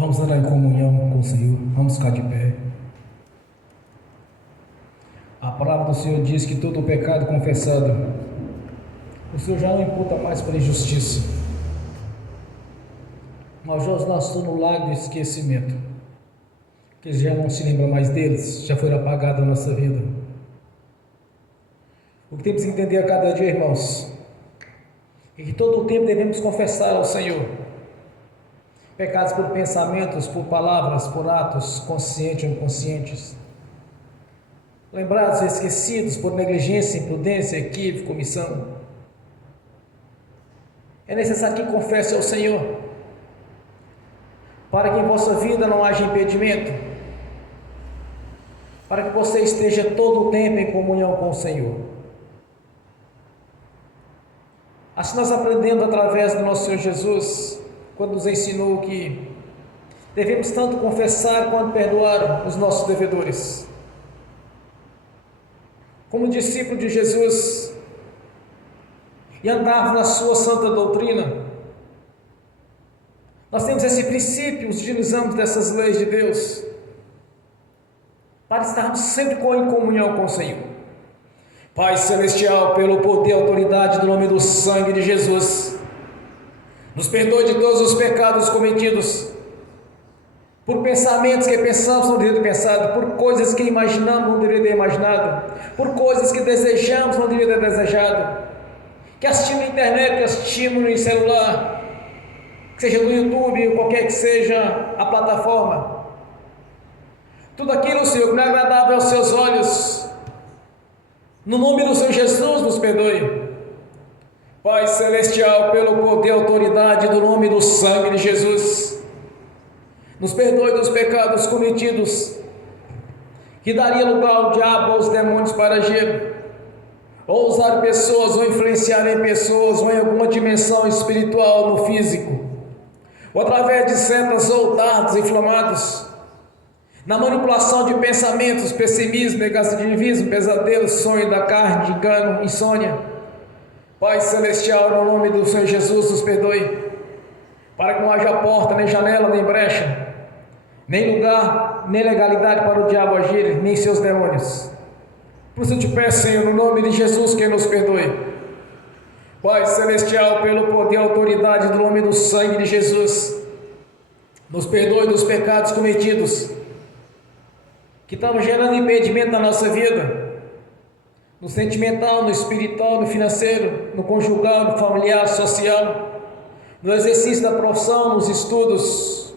Vamos entrar em comunhão com o Senhor. Vamos ficar de pé. A palavra do Senhor diz que todo o pecado confessado, o Senhor já não imputa mais para injustiça. Nós já estamos no lago do esquecimento, que já não se lembra mais deles, já foi apagado a nossa vida. O que temos que entender a cada dia, irmãos, é que todo o tempo devemos confessar ao Senhor pecados por pensamentos, por palavras, por atos, conscientes ou inconscientes, lembrados ou esquecidos por negligência, imprudência, equívoco, omissão. É necessário que confesse ao Senhor, para que em vossa vida não haja impedimento, para que você esteja todo o tempo em comunhão com o Senhor. Assim nós aprendemos através do nosso Senhor Jesus, quando nos ensinou que devemos tanto confessar quanto perdoar os nossos devedores. Como discípulo de Jesus e andar na sua santa doutrina, nós temos esse princípio, utilizamos dessas leis de Deus para estarmos sempre em comunhão com o Senhor. Pai Celestial, pelo poder e autoridade do nome do sangue de Jesus, nos perdoe de todos os pecados cometidos, por pensamentos que pensamos não deveria ter pensado, por coisas que imaginamos não deveria ter imaginado, por coisas que desejamos não deveria ter desejado, que assistimos na internet, que assistimos no celular, que seja no YouTube, ou qualquer que seja a plataforma. Tudo aquilo, Senhor, que não é agradável aos seus olhos, no nome do Senhor Jesus, nos perdoe. Pai Celestial, pelo poder e autoridade do nome do sangue de Jesus, nos perdoe dos pecados cometidos, que daria lugar ao diabo, aos demônios para agir, ou usar pessoas, ou influenciar em pessoas, ou em alguma dimensão espiritual no físico, ou através de setas ou dardos inflamados, na manipulação de pensamentos, pessimismo, negativismo, pesadelos, sonho da carne, engano, insônia. Pai Celestial, no nome do Senhor Jesus, nos perdoe, para que não haja porta, nem janela, nem brecha, nem lugar, nem legalidade para o diabo agir, nem seus demônios. Por isso eu te peço, Senhor, no nome de Jesus, que nos perdoe. Pai Celestial, pelo poder e autoridade do nome do sangue de Jesus, nos perdoe dos pecados cometidos, que estavam gerando impedimento na nossa vida, no sentimental, no espiritual, no financeiro, no conjugal, no familiar, social, no exercício da profissão, nos estudos,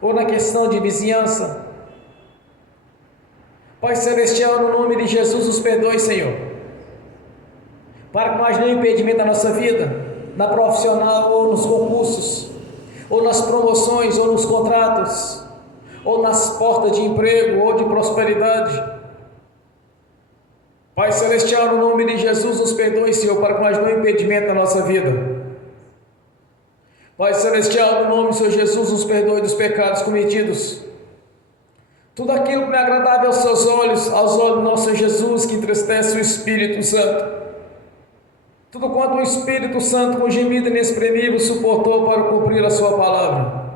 ou na questão de vizinhança. Pai Celestial, no nome de Jesus, nos perdoe, Senhor, para que não haja nenhum impedimento na nossa vida, na profissional, ou nos concursos, ou nas promoções, ou nos contratos, ou nas portas de emprego, ou de prosperidade. Pai Celestial, no nome de Jesus, nos perdoe, Senhor, para que não haja nenhum impedimento na nossa vida. Pai Celestial, no nome do Senhor Jesus, nos perdoe dos pecados cometidos. Tudo aquilo que não é agradável aos seus olhos, aos olhos do nosso Senhor Jesus, que entristece o Espírito Santo. Tudo quanto o Espírito Santo, com gemido inexprimível, suportou para cumprir a sua palavra.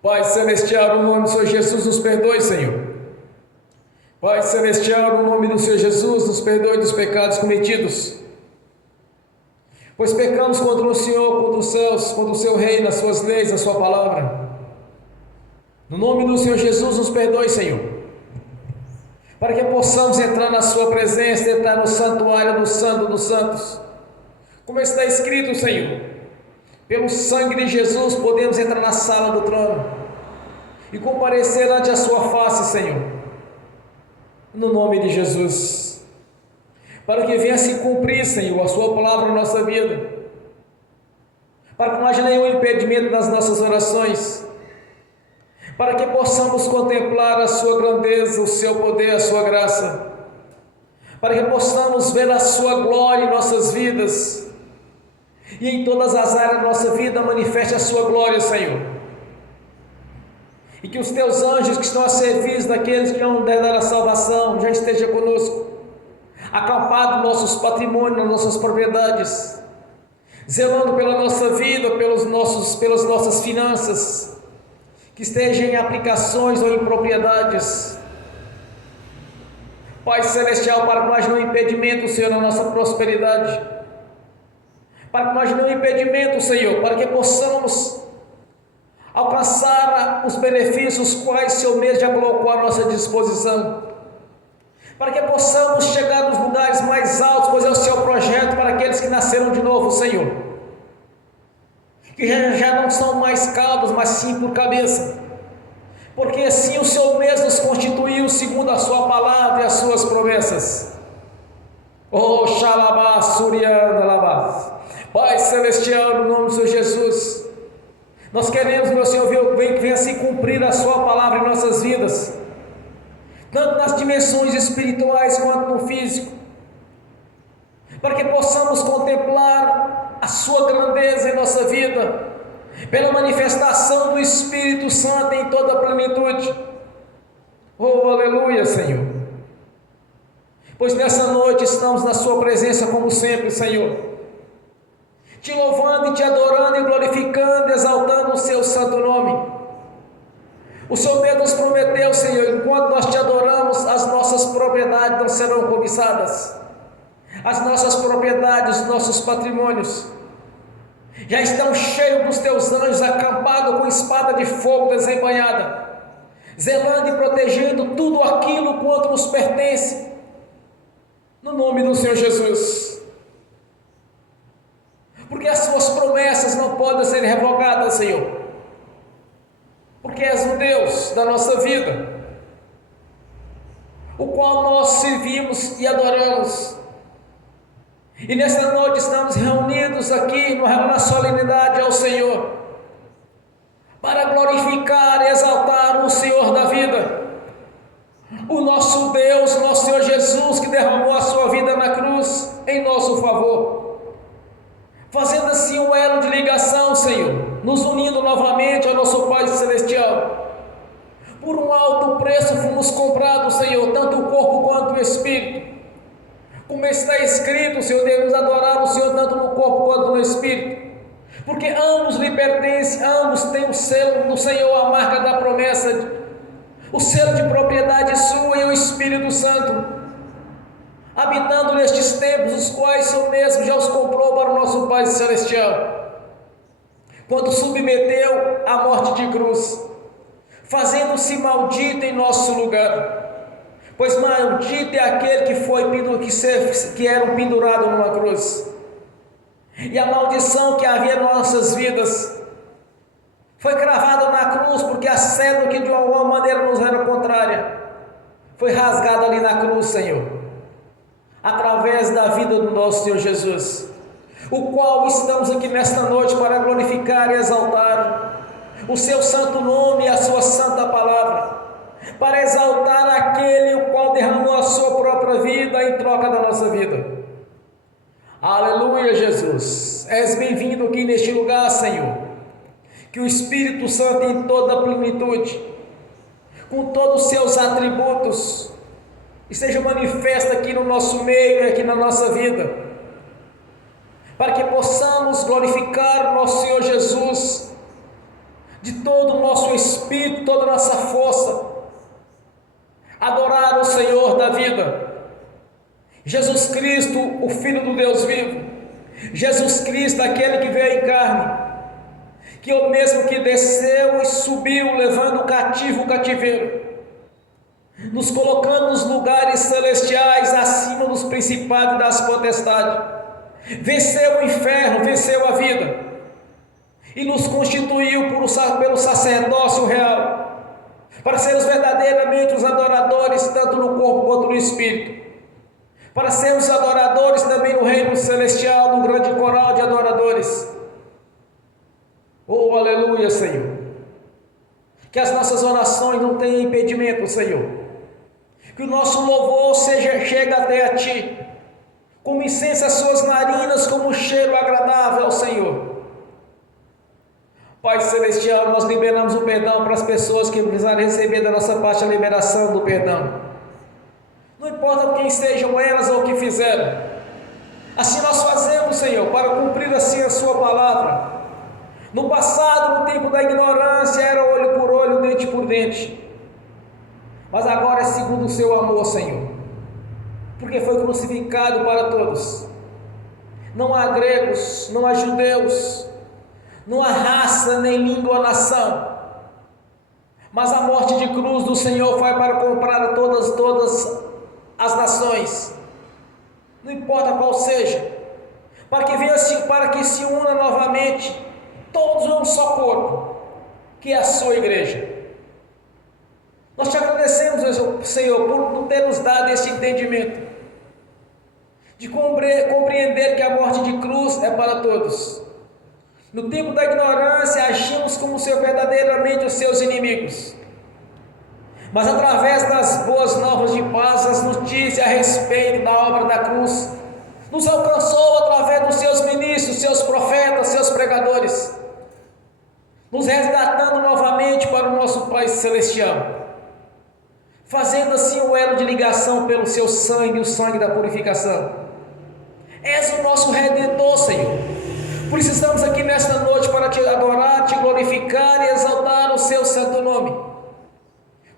Pai Celestial, no nome do Senhor Jesus, nos perdoe, Senhor. Pai Celestial, no nome do Senhor Jesus, nos perdoe dos pecados cometidos, pois pecamos contra o Senhor, contra os céus, contra o seu reino, as suas leis, a sua palavra. No nome do Senhor Jesus, nos perdoe, Senhor, para que possamos entrar na sua presença, entrar no santuário do Santo dos Santos, como está escrito, Senhor, pelo sangue de Jesus podemos entrar na sala do trono e comparecer ante a sua face, Senhor, no nome de Jesus, para que venha se cumprir, Senhor, a sua palavra na nossa vida, para que não haja nenhum impedimento nas nossas orações, para que possamos contemplar a sua grandeza, o seu poder, a sua graça, para que possamos ver a sua glória em nossas vidas, e em todas as áreas da nossa vida manifeste a sua glória, Senhor, e que os teus anjos que estão a serviço daqueles que vão dar a salvação já esteja conosco, acampado nos nossos patrimônios, nas nossas propriedades, zelando pela nossa vida, pelas nossas finanças, que esteja em aplicações ou em propriedades. Pai Celestial, para que nós não impedimento, Senhor, na nossa prosperidade, para que nós não impedimento, Senhor, para que possamos alcançar os benefícios quais o Senhor mesmo já colocou à nossa disposição, para que possamos chegar nos lugares mais altos, pois é o seu projeto para aqueles que nasceram de novo, Senhor, que já não são mais caudas, mas sim por cabeça, porque assim o Senhor mesmo nos constituiu segundo a sua palavra e as suas promessas. Oh, Xalabá, Surianda, Labá. Pai Celestial, no nome do Senhor Jesus, nós queremos, meu Senhor, que venha se cumprir a sua palavra em nossas vidas, tanto nas dimensões espirituais quanto no físico, para que possamos contemplar a sua grandeza em nossa vida, pela manifestação do Espírito Santo em toda a plenitude. Oh, aleluia, Senhor. Pois nessa noite estamos na sua presença como sempre, Senhor, te louvando e te adorando e glorificando, exaltando o seu santo nome. O Senhor mesmo nos prometeu, Senhor, enquanto nós te adoramos, as nossas propriedades não serão cobiçadas, as nossas propriedades, os nossos patrimônios já estão cheios dos teus anjos, acampados com espada de fogo desembainhada, zelando e protegendo tudo aquilo quanto nos pertence, no nome do Senhor Jesus, porque as suas promessas não podem ser revogadas, Senhor, porque és o Deus da nossa vida, o qual nós servimos e adoramos. E nesta noite estamos reunidos aqui na solenidade ao Senhor, para glorificar e exaltar o Senhor da vida, o nosso Deus, nosso Senhor Jesus, que derramou a sua vida na cruz em nosso favor, fazendo assim um elo de ligação, Senhor, nos unindo novamente ao nosso Pai Celestial. Por um alto preço fomos comprados, Senhor, tanto o corpo quanto o espírito. Como está escrito, Senhor, devemos adorar o Senhor tanto no corpo quanto no espírito, porque ambos lhe pertencem, ambos têm o selo do Senhor, a marca da promessa, o selo de propriedade sua e o Espírito Santo, habitando nestes tempos, os quais o Senhor mesmo já os comprou para o nosso Pai Celestial, quando submeteu à morte de cruz, fazendo-se maldito em nosso lugar. Pois maldito é aquele que era pendurado numa cruz, e a maldição que havia em nossas vidas foi cravada na cruz, porque a cédula que de alguma maneira nos era contrária foi rasgada ali na cruz, Senhor, através da vida do nosso Senhor Jesus, o qual estamos aqui nesta noite para glorificar e exaltar o seu santo nome e a sua santa palavra, para exaltar aquele o qual derramou a sua própria vida em troca da nossa vida. Aleluia, Jesus, és bem-vindo aqui neste lugar, Senhor, que o Espírito Santo em toda a plenitude, com todos os seus atributos, esteja manifesto aqui no nosso meio e aqui na nossa vida, para que possamos glorificar o nosso Senhor Jesus de todo o nosso espírito, toda a nossa força, adorar o Senhor da vida, Jesus Cristo, o Filho do Deus vivo, Jesus Cristo, aquele que veio em carne, que é o mesmo que desceu e subiu, levando cativo o cativeiro, nos colocando nos lugares celestiais, acima dos principados e das potestades, venceu o inferno, venceu a vida, e nos constituiu pelo sacerdócio real, para sermos verdadeiramente os adoradores, tanto no corpo quanto no espírito, para sermos adoradores também no reino celestial, no grande coral de adoradores. Oh, aleluia, Senhor, que as nossas orações não tenham impedimento, Senhor, que o nosso louvor chegue até a Ti, como incenso às suas narinas, como um cheiro agradável ao Senhor. Pai Celestial, nós liberamos o perdão para as pessoas que precisarem receber da nossa parte a liberação do perdão, não importa quem sejam elas ou o que fizeram, assim nós fazemos, Senhor, para cumprir assim a sua palavra. No passado, no tempo da ignorância, era olho por olho, noite por dente, mas agora é segundo o seu amor, Senhor, porque foi crucificado para todos. Não há gregos, não há judeus, não há raça, nem língua ou nação, mas a morte de cruz do Senhor foi para comprar todas as nações, não importa qual seja, para que se una novamente, todos um só corpo, que é a sua igreja. Nós te agradecemos, Senhor, por ter nos dado esse entendimento, de compreender que a morte de cruz é para todos. No tempo da ignorância, agimos como se verdadeiramente os seus inimigos. Mas através das boas novas de paz, as notícias a respeito da obra da cruz, nos alcançou através dos seus ministros, seus profetas, seus pregadores, nos resgatando novamente para o nosso Pai Celestial, fazendo assim o elo de ligação pelo seu sangue, o sangue da purificação. És o nosso Redentor, Senhor. Por isso estamos aqui nesta noite para te adorar, te glorificar e exaltar o seu santo nome,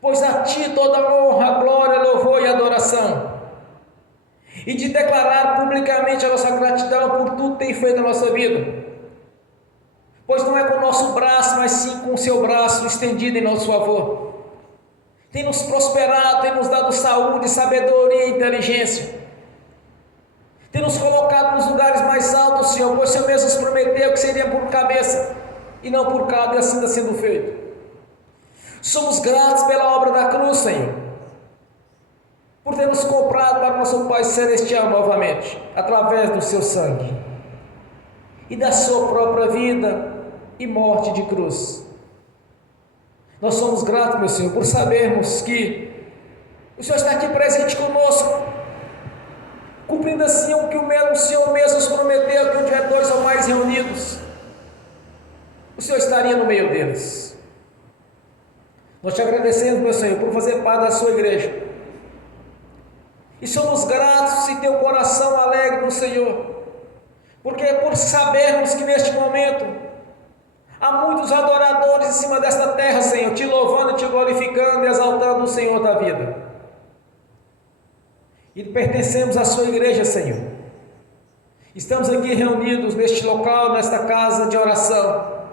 pois a ti toda honra, glória, louvor e adoração, e de declarar publicamente a nossa gratidão por tudo que tem feito na nossa vida, pois não é com o nosso braço, mas sim com o seu braço estendido em nosso favor. Tem nos prosperado, tem nos dado saúde, sabedoria e inteligência, tem nos colocado nos lugares mais altos, Senhor, pois o Senhor mesmo nos prometeu que seria por cabeça e não por cauda, e assim está sendo feito. Somos gratos pela obra da cruz, Senhor, por ter nos comprado para o nosso Pai Celestial novamente, através do seu sangue e da sua própria vida e morte de cruz. Nós somos gratos, meu Senhor, por sabermos que o Senhor está aqui presente conosco, cumprindo assim o que o Senhor mesmo nos prometeu, que onde é dois ou mais reunidos, o Senhor estaria no meio deles. Nós te agradecemos, meu Senhor, por fazer parte da sua igreja, e somos gratos e ter um coração alegre no Senhor, porque por sabermos que neste momento há muitos adoradores em cima desta terra, Senhor, te louvando, te glorificando e exaltando o Senhor da vida. E pertencemos à sua igreja, Senhor. Estamos aqui reunidos neste local, nesta casa de oração,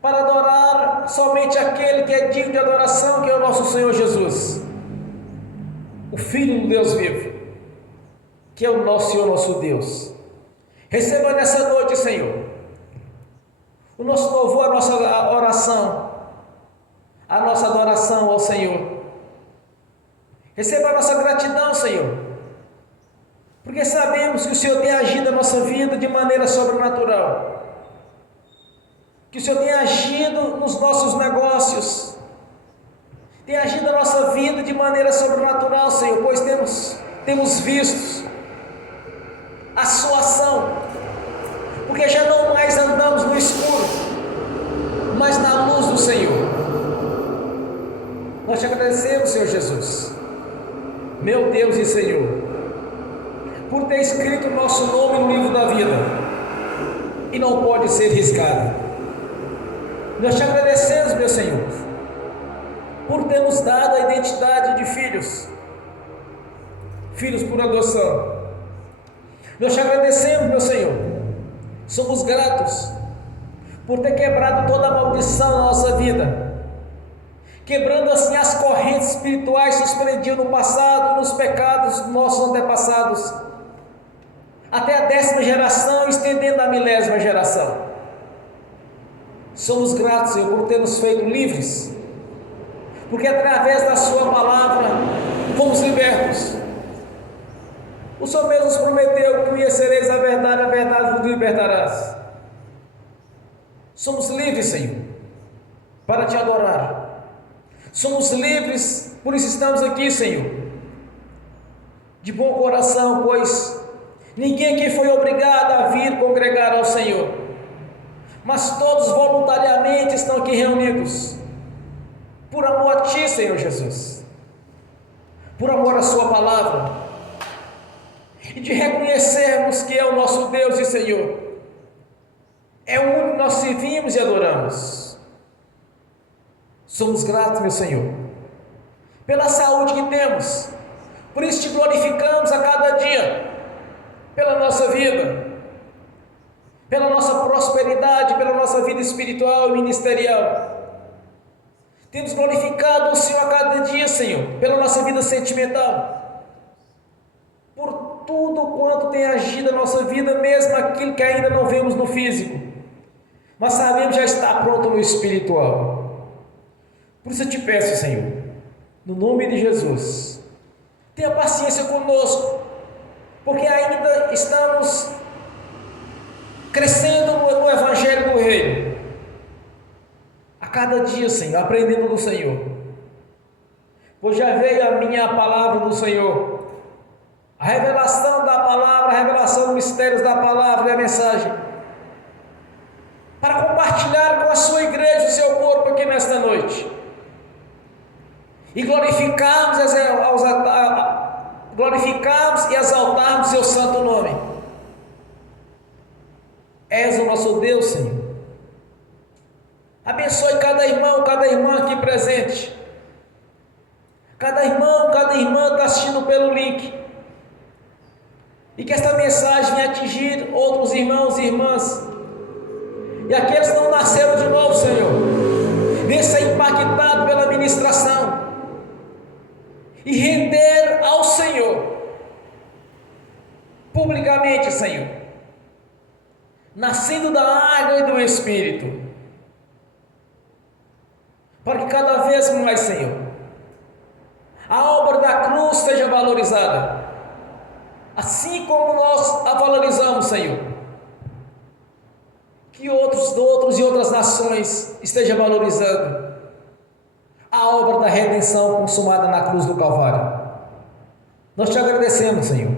para adorar somente aquele que é digno de adoração, que é o nosso Senhor Jesus, o Filho do Deus vivo, que é o nosso Senhor, nosso Deus. Receba nessa noite, Senhor, o nosso louvor, a nossa oração, a nossa adoração ao Senhor. Receba a nossa gratidão, Senhor, porque sabemos que o Senhor tem agido na nossa vida de maneira sobrenatural, que o Senhor tem agido nos nossos negócios, tem agido na nossa vida de maneira sobrenatural, Senhor, pois temos visto a sua ação, porque já não mais andamos no escuro, mas na luz do Senhor. Nós te agradecemos, Senhor Jesus, meu Deus e Senhor, por ter escrito o nosso nome no livro da vida, e não pode ser riscado. Nós te agradecemos, meu Senhor, por ter nos dado a identidade de filhos por adoção. Nós te agradecemos, meu Senhor, somos gratos por ter quebrado toda a maldição na nossa vida, quebrando assim as correntes espirituais que nos prendiam no passado, nos pecados dos nossos antepassados, até a 10ª geração, estendendo a 1000ª geração. Somos gratos, Senhor, por ter nos feito livres, porque através da sua palavra fomos libertos. O Senhor mesmo nos prometeu que conhecereis a verdade vos libertarás. Somos livres, Senhor, para te adorar. Somos livres, por isso estamos aqui, Senhor, de bom coração, pois ninguém aqui foi obrigado a vir congregar ao Senhor, mas todos voluntariamente estão aqui reunidos, por amor a Ti, Senhor Jesus, por amor à Sua palavra, e de reconhecermos que é o nosso Deus e Senhor, é o único que nós servimos e adoramos. Somos gratos, meu Senhor, pela saúde que temos. Por isso te glorificamos a cada dia, pela nossa vida, pela nossa prosperidade, pela nossa vida espiritual e ministerial. Temos glorificado o Senhor a cada dia, Senhor, pela nossa vida sentimental, por tudo quanto tem agido a nossa vida, mesmo aquilo que ainda não vemos no físico, mas sabemos já está pronto no espiritual. Por isso eu te peço, Senhor, no nome de Jesus, tenha paciência conosco, porque ainda estamos crescendo no Evangelho do Reino. A cada dia, Senhor, aprendendo do Senhor. Pois já veio a minha palavra do Senhor, a revelação da palavra, a revelação dos mistérios da palavra e a mensagem, para compartilhar com a sua igreja, o seu corpo aqui nesta noite, e glorificarmos e exaltarmos seu santo nome. És o nosso Deus, Senhor. Abençoe cada irmão, cada irmã aqui presente, cada irmão, cada irmã está assistindo pelo link, e que esta mensagem venha atingir outros irmãos e irmãs, e aqueles que não nasceram de novo, Senhor, venha ser impactado pela ministração e render ao Senhor publicamente, Senhor, nascendo da água e do Espírito, para que cada vez mais, Senhor, a obra da cruz seja valorizada, assim como nós a valorizamos, Senhor, que outros e outras nações estejam valorizando a obra da redenção consumada na cruz do Calvário. Nós te agradecemos, Senhor.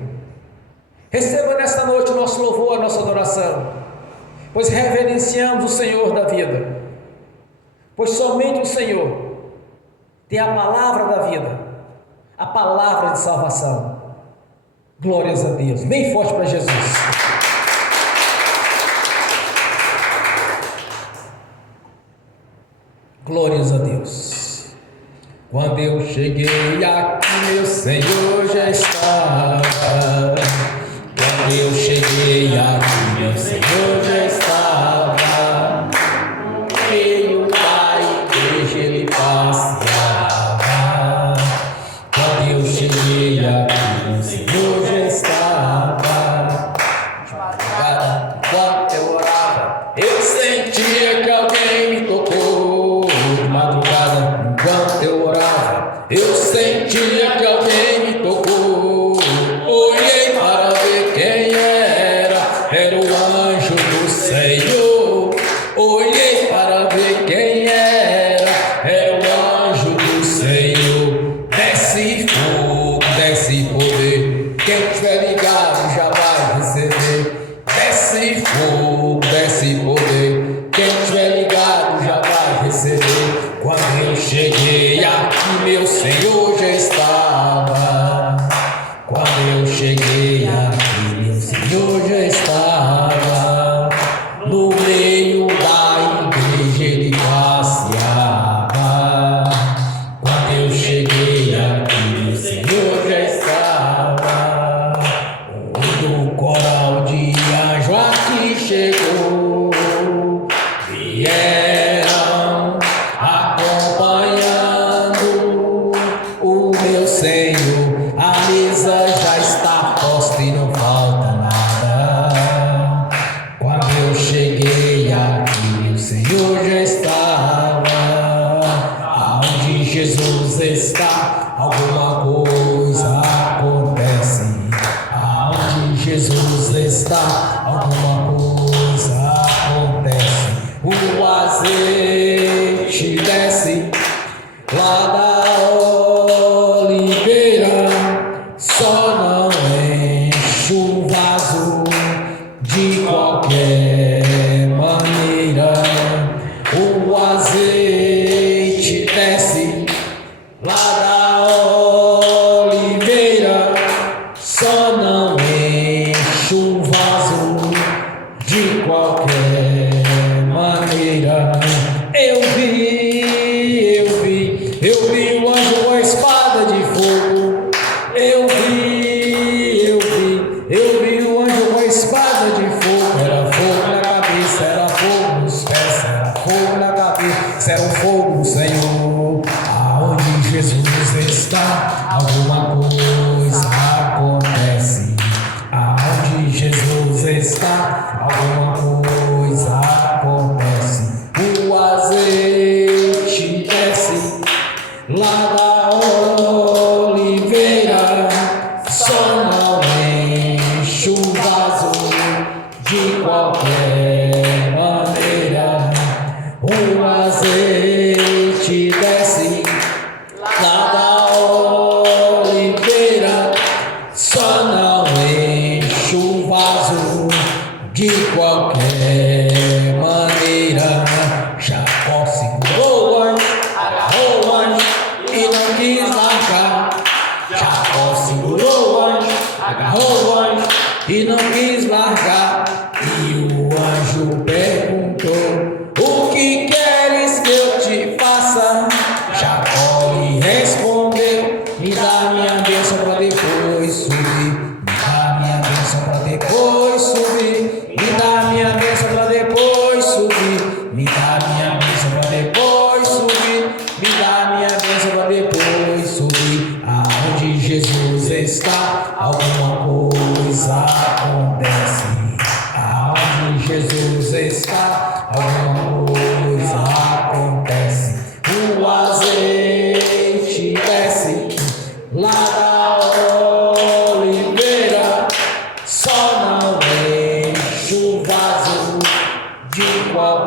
Receba nesta noite o nosso louvor, a nossa adoração, pois reverenciamos o Senhor da vida, pois somente o Senhor tem a palavra da vida, a palavra de salvação. Glórias a Deus. Bem forte para Jesus. Glórias a Deus. Quando eu cheguei aqui, meu Senhor já estava. Quando eu cheguei aqui, meu Senhor já estava. No meio da igreja ele passeava. Quando eu cheguei aqui, meu Senhor já estava. Quando eu orava, eu sentia que alguém me tocou. De madrugada, enquanto eu orava, eu sentia que alguém me tocou. Olhei para ver quem era o anjo do céu.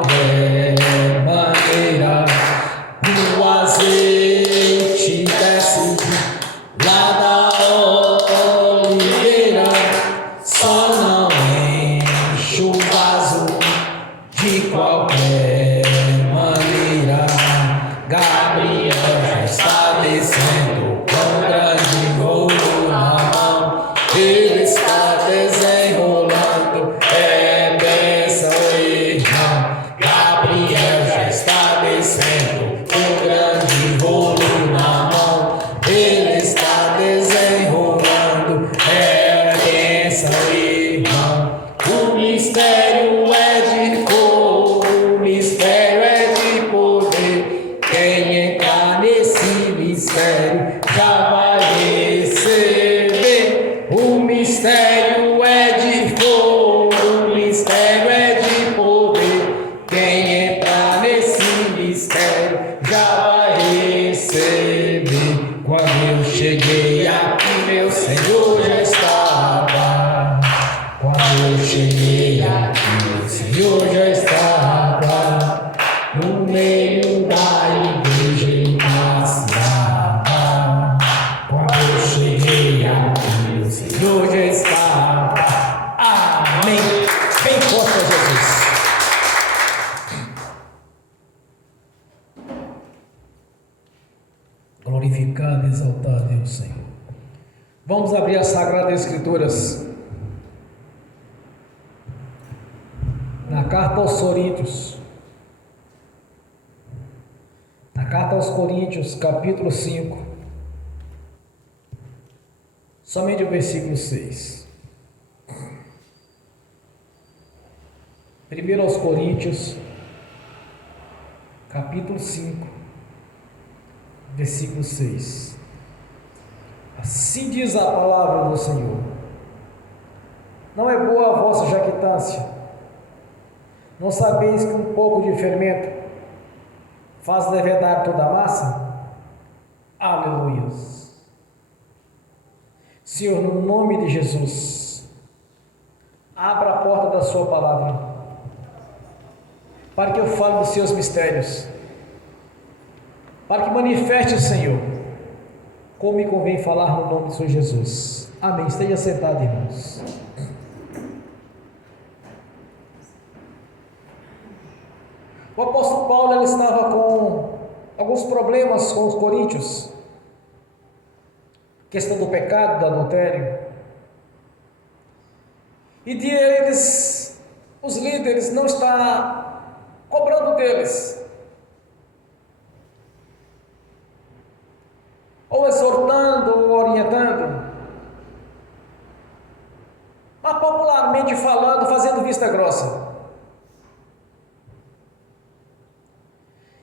qualquer maneira. O azeite desce lá da oliveira, só não enche o vaso de qualquer maneira. Gabriel já está descendo com grande rolo na mão. Ele está desenrolando, é bênção, irmão. Gabriel já está descendo com grande rolo na mão. Ele está desenrolando, é bênção, irmão. O mistério é de cor, o mistério é de poder. Quem entrar nesse mistério já vai receber. O mistério é de fogo, o mistério é de poder. Quem entrar nesse mistério já vai receber. Quando eu cheguei aqui, meu Senhor já estava. Quando eu cheguei aqui, meu Senhor já estava. No meio da igreja ele passeava. Quando eu cheguei aqui, o Senhor já estava. Amém. Bem forte, Jesus. Glorificado e exaltado é o Senhor. Vamos abrir as Sagradas Escrituras na carta aos Coríntios. Na carta aos Coríntios, capítulo 5, somente o versículo 6. 1 aos Coríntios, capítulo 5, versículo 6. Assim diz a palavra do Senhor: não é boa a vossa jactância. Não sabeis que um pouco de fermento faz levedar toda a massa? Aleluia. Senhor, no nome de Jesus, abra a porta da sua palavra, para que eu fale dos seus mistérios, para que manifeste, Senhor, como me convém falar no nome do Senhor Jesus. Amém. Esteja sentado, irmãos. O apóstolo Paulo ele estava com alguns problemas com os coríntios, questão do pecado, do adultério, e de eles, os líderes, não está cobrando deles, ou exortando, ou orientando, mas popularmente falando, fazendo vista grossa.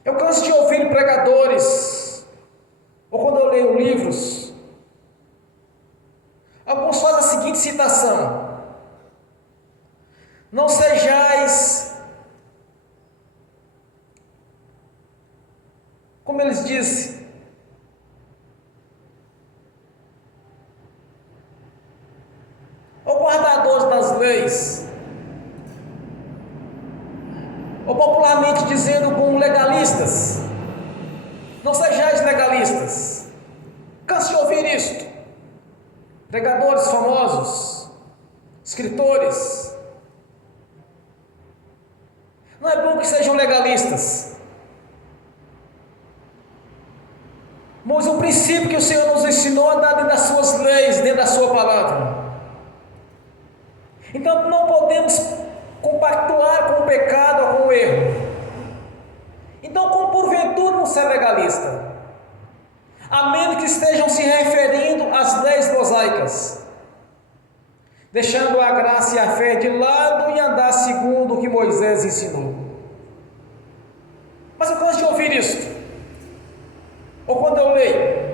Eu canso de ouvir pregadores, ou quando eu leio livros, alguns fazem a seguinte citação: não sejais, como eles dizem, ou guardadores das leis, ou popularmente dizendo como legalistas. Não sejais legalistas. Canso de ouvir isto. Pregadores famosos, escritores. Não é bom que sejam legalistas, mas o princípio que o Senhor nos ensinou a andar dentro das suas leis, dentro da sua palavra. Então não podemos compactuar com o pecado ou com o erro. Então, como porventura não ser legalista, a menos que estejam se referindo às leis mosaicas, deixando a graça e a fé de lado e andar segundo o que Moisés ensinou. Mas eu canso de ouvir isso, ou quando eu leio,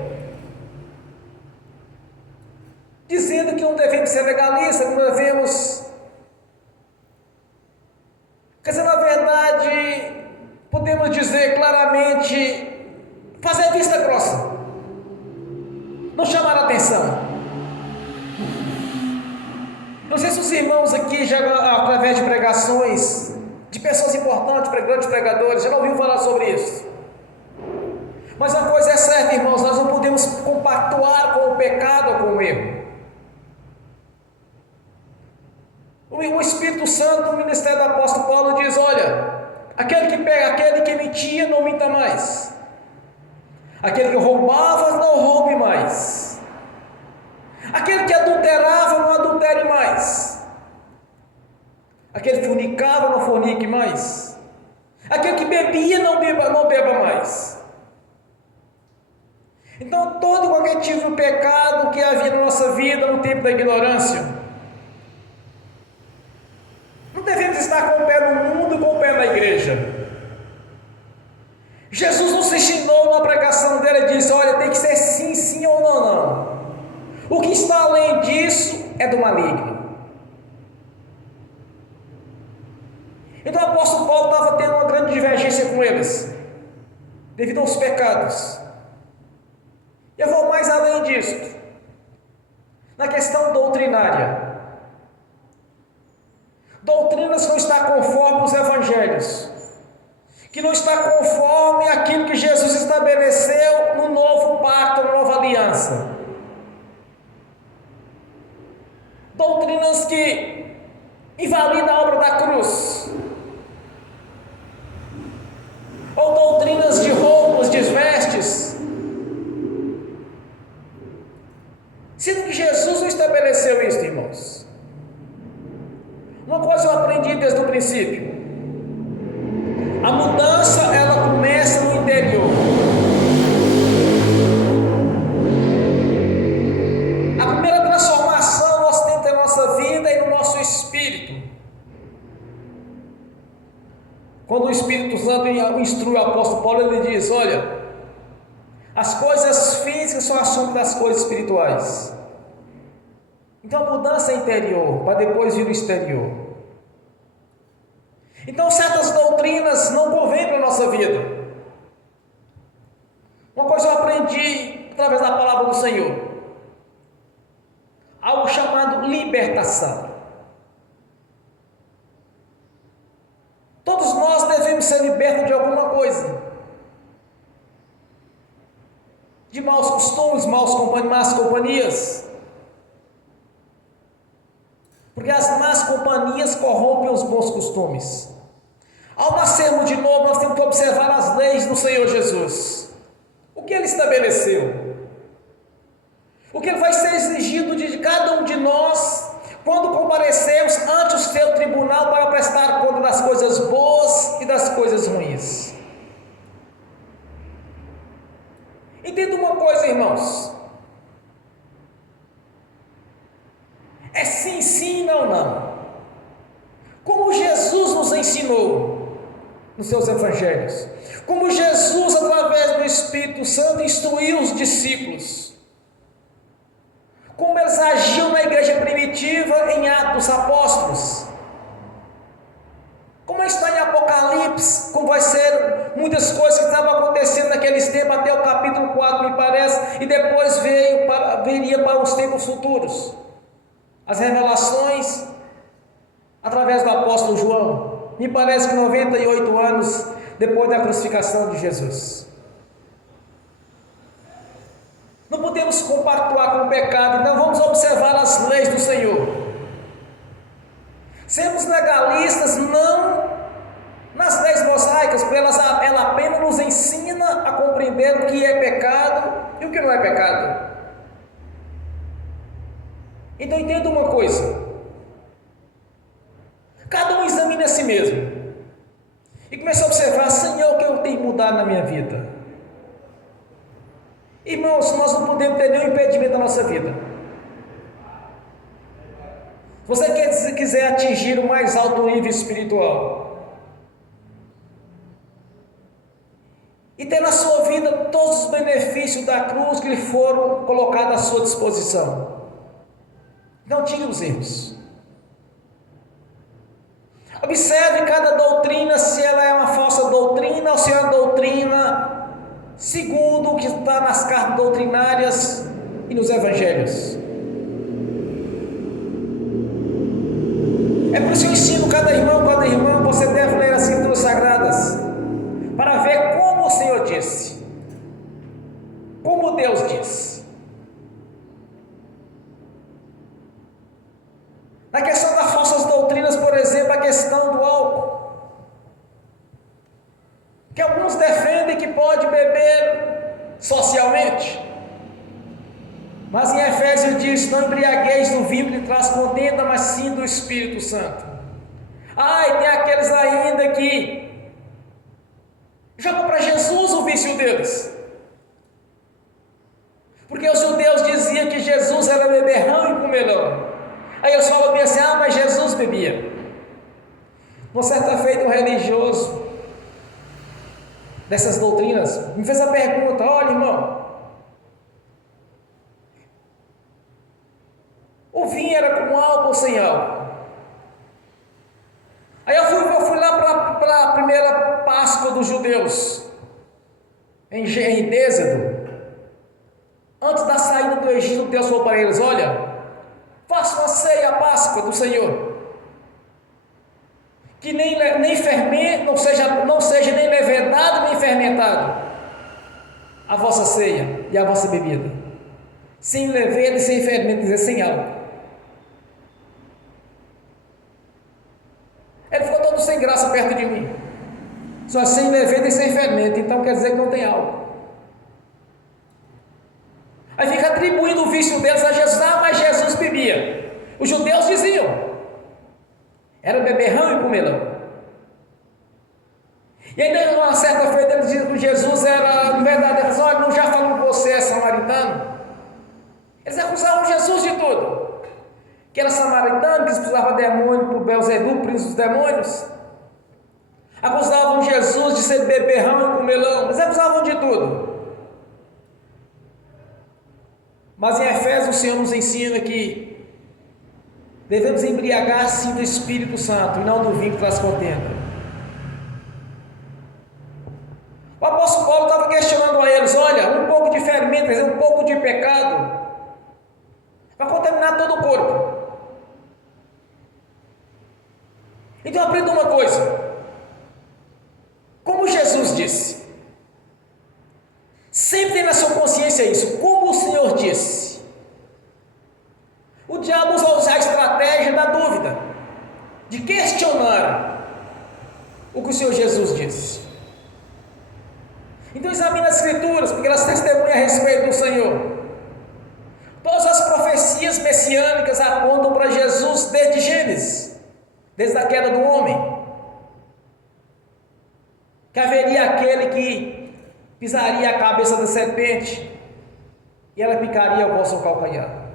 dizendo que não devemos ser legalistas, não devemos. Quer dizer, na verdade, podemos dizer claramente, fazer vista grossa, não chamar a atenção. Não sei se os irmãos aqui já, através de pregações, de pessoas importantes, grandes pregadores, já não ouviu falar sobre isso. Mas uma coisa é certa, irmãos, nós não podemos compactuar com o pecado ou com o erro. O Espírito Santo, no ministério do apóstolo Paulo, diz: olha, aquele que mentia, não minta mais. Aquele que roubava, não roube mais. Aquele que adulterava, não adultere mais. Aquele que fornicava, não fornique mais. Aquele que bebia, não beba mais. Então, todo e qualquer tipo de pecado que havia na nossa vida no tempo da ignorância, não devemos estar com o pé no mundo e com o pé na igreja. Jesus nos ensinou na pregação dele, ele disse: olha, tem que ser sim, sim ou não, não. O que está além disso é do maligno. Então o apóstolo Paulo estava tendo uma grande divergência com eles, devido aos pecados. Eu vou mais além disso, na questão doutrinária. Doutrinas que não está conforme os evangelhos, que não está conforme aquilo que Jesus estabeleceu no novo pacto, na nova aliança. Doutrinas que invalidam a obra da cruz, ou doutrinas de roupas, de vestes, sendo que Jesus não estabeleceu isso, irmãos. Uma coisa eu aprendi desde o princípio: a mudança, ela começa no interior. A primeira transformação nós temos na nossa vida e no nosso espírito. Quando o Espírito Santo instrui o apóstolo Paulo, ele diz: olha, as coisas físicas são assunto das coisas espirituais. Então a mudança é interior, para depois vir o exterior. Então certas doutrinas não convêm para a nossa vida. Uma coisa eu aprendi através da palavra do Senhor: algo chamado libertação. Todos nós devemos ser libertos de alguma coisa, de maus costumes, más companhias, porque as más companhias corrompem os bons costumes. Ao nascermos de novo, nós temos que observar as leis do Senhor Jesus, o que Ele estabeleceu, o que vai ser exigido de cada um de nós quando comparecemos ante o seu tribunal para prestar conta das coisas boas e das coisas ruins. Entenda uma coisa, irmãos: é sim, sim, não, não. Como Jesus nos ensinou nos seus evangelhos, como Jesus, através do Espírito Santo, instruiu os discípulos, como eles agiam na igreja primitiva em Atos dos Apóstolos, como está em Apocalipse, como vai ser muitas coisas que estavam acontecendo naqueles tempos, até o capítulo 4 me parece, e depois viria para os tempos futuros, as revelações através do apóstolo João, me parece que 98 anos depois da crucificação de Jesus. Não podemos compactuar com o pecado, então vamos observar as leis do Senhor. Sermos legalistas não nas leis mosaicas, porque ela apenas nos ensina a compreender o que é pecado e o que não é pecado. Então entenda uma coisa: cada um examine a si mesmo e comece a observar: Senhor, o que eu tenho mudado na minha vida? Irmãos, nós não podemos ter nenhum impedimento na nossa vida. Se você quiser atingir o mais alto nível espiritual e ter na sua vida todos os benefícios da cruz que lhe foram colocados à sua disposição, não tire os erros. Observe cada doutrina, se ela é uma falsa doutrina ou se é uma doutrina segundo o que está nas cartas doutrinárias e nos evangelhos. É por isso que eu ensino cada irmão, você deve ler que alguns defendem que pode beber socialmente. Mas em Efésios diz: não embriagueis do vinho que traz contenda, mas sim do Espírito Santo. E tem aqueles ainda que jogam para Jesus o vício deles, porque os judeus diziam que Jesus era beberrão e comelão. Aí eles falam bem assim: mas Jesus bebia. Uma certa feita, um religioso dessas doutrinas me fez a pergunta: olha, irmão, o vinho era com álcool ou sem álcool? Aí eu fui lá para a primeira Páscoa dos judeus, em Êxodo. Antes da saída do Egito, Deus falou para eles: olha, faça uma ceia, a Páscoa do Senhor, que nem fermento, não seja nem levedado nem fermentado a vossa ceia e a vossa bebida, sem levedado e sem fermento, quer dizer, sem álcool. Ele ficou todo sem graça perto de mim. Só sem levedado e sem fermento, então quer dizer que não tem álcool. Aí fica atribuindo o vício deles a Jesus: mas Jesus bebia. Os judeus diziam: era beberrão e comelão. E ainda numa certa feita eles diziam que Jesus era, de verdade, eles: olha, não já falou que você é samaritano? Eles acusavam Jesus de tudo, que era samaritano, que expulsava demônio por Beelzebul, príncipe dos demônios. Acusavam Jesus de ser beberrão e comelão. Eles acusavam de tudo. Mas em Efésios o Senhor nos ensina que devemos embriagar sim do Espírito Santo e não do vinho que traz contenda. O apóstolo Paulo estava questionando a eles: olha, um pouco de fermento, quer dizer, um pouco de pecado, vai contaminar todo o corpo. Então aprenda uma coisa: como Jesus disse, sempre tem na sua consciência isso, como o Senhor disse. O diabo usa a estratégia da dúvida, de questionar o que o Senhor Jesus disse. Então examine as Escrituras, porque elas testemunham a respeito do Senhor. Todas as profecias messiânicas apontam para Jesus desde Gênesis, desde a queda do homem, que haveria aquele que pisaria a cabeça da serpente e ela picaria o vosso calcanhar.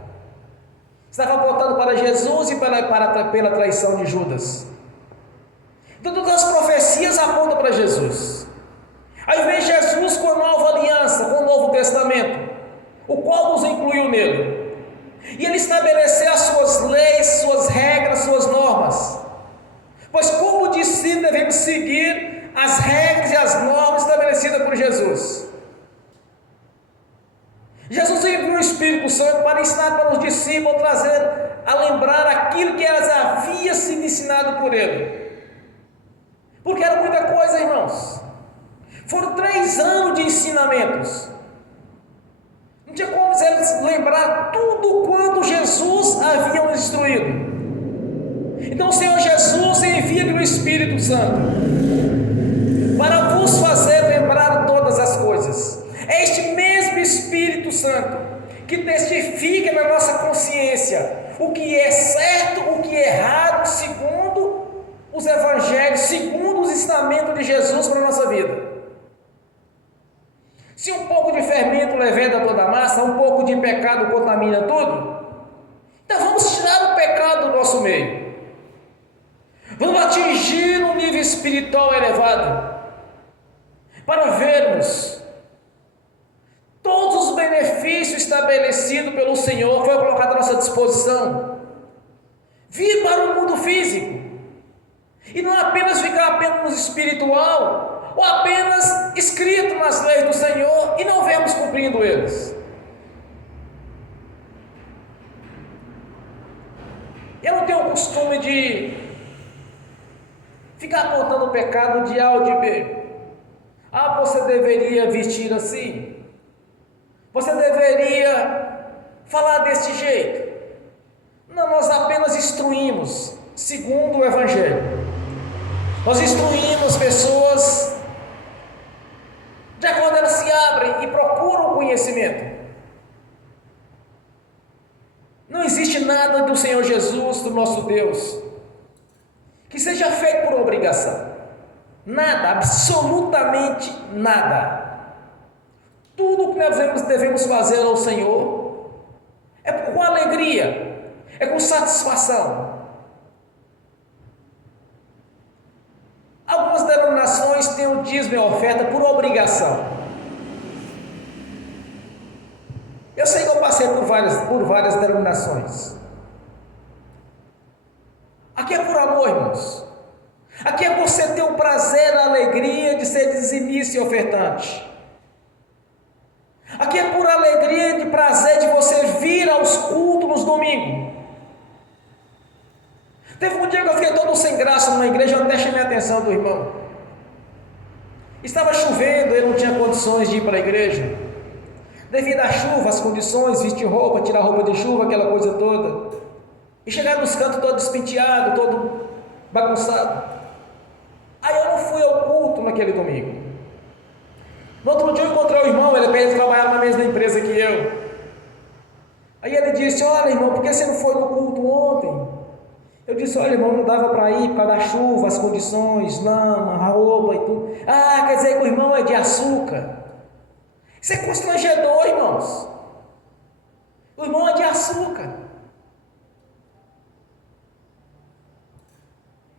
Estava apontando para Jesus e pela traição de Judas. Então todas as profecias apontam para Jesus. Aí vem Jesus com a nova aliança, com o Novo Testamento, o qual nos incluiu nele. E ele estabeleceu as suas leis, suas regras, suas normas. Pois como discípulos devemos seguir as regras e as normas estabelecidas por Jesus. Jesus enviou o Espírito Santo para ensinar para os discípulos, trazer a lembrar aquilo que elas haviam sido ensinado por ele. Porque era muita coisa, irmãos. Foram 3 anos de ensinamentos. Não tinha como eles lembrar tudo quanto Jesus havia nos instruído. Então o Senhor Jesus envia o Espírito Santo para vos fazer lembrar todas as coisas. É este mesmo Espírito Santo que testifica na nossa consciência o que é certo, o que é errado, segundo os evangelhos, segundo os ensinamentos de Jesus para a nossa vida. Se um pouco de fermento leveda toda a massa, um pouco de pecado contamina tudo, então vamos tirar o pecado do nosso meio. Vamos atingir um nível espiritual elevado, para vermos todos os benefícios estabelecidos pelo Senhor, foi colocado à nossa disposição. Vir para o mundo físico, e não apenas ficar apenas no espiritual, ou apenas escrito nas leis do Senhor, e não vemos cumprindo eles. Eu não tenho o costume de ficar apontando o pecado de A ou de B. Você deveria vestir assim, você deveria falar deste jeito. Não, nós apenas instruímos segundo o Evangelho. Nós instruímos pessoas nada, absolutamente nada. Tudo o que nós devemos fazer ao Senhor é com alegria, é com satisfação. Algumas denominações têm o dízimo e a oferta por obrigação. Eu sei que eu passei por várias denominações. Aqui é por amor, irmãos. Aqui é você ter o prazer, a alegria de ser dizimista e ofertante. Aqui é por alegria e prazer de você vir aos cultos nos domingos. Teve um dia que eu fiquei todo sem graça numa igreja, eu até chamei a atenção do irmão. Estava chovendo, eu não tinha condições de ir para a igreja. Devido à chuva, as condições, vestir roupa, tirar roupa de chuva, aquela coisa toda. E chegar nos cantos todo despenteado, todo bagunçado. Aí eu não fui ao culto naquele domingo. No outro dia eu encontrei o irmão, ele trabalhava na mesma empresa que eu. Aí ele disse: olha, irmão, por que você não foi no culto ontem? Eu disse: olha, irmão, não dava para ir por causa da chuva, as condições, lama, a roupa e tudo. Ah, quer dizer que o irmão é de açúcar. Isso é constrangedor, irmãos. O irmão é de açúcar.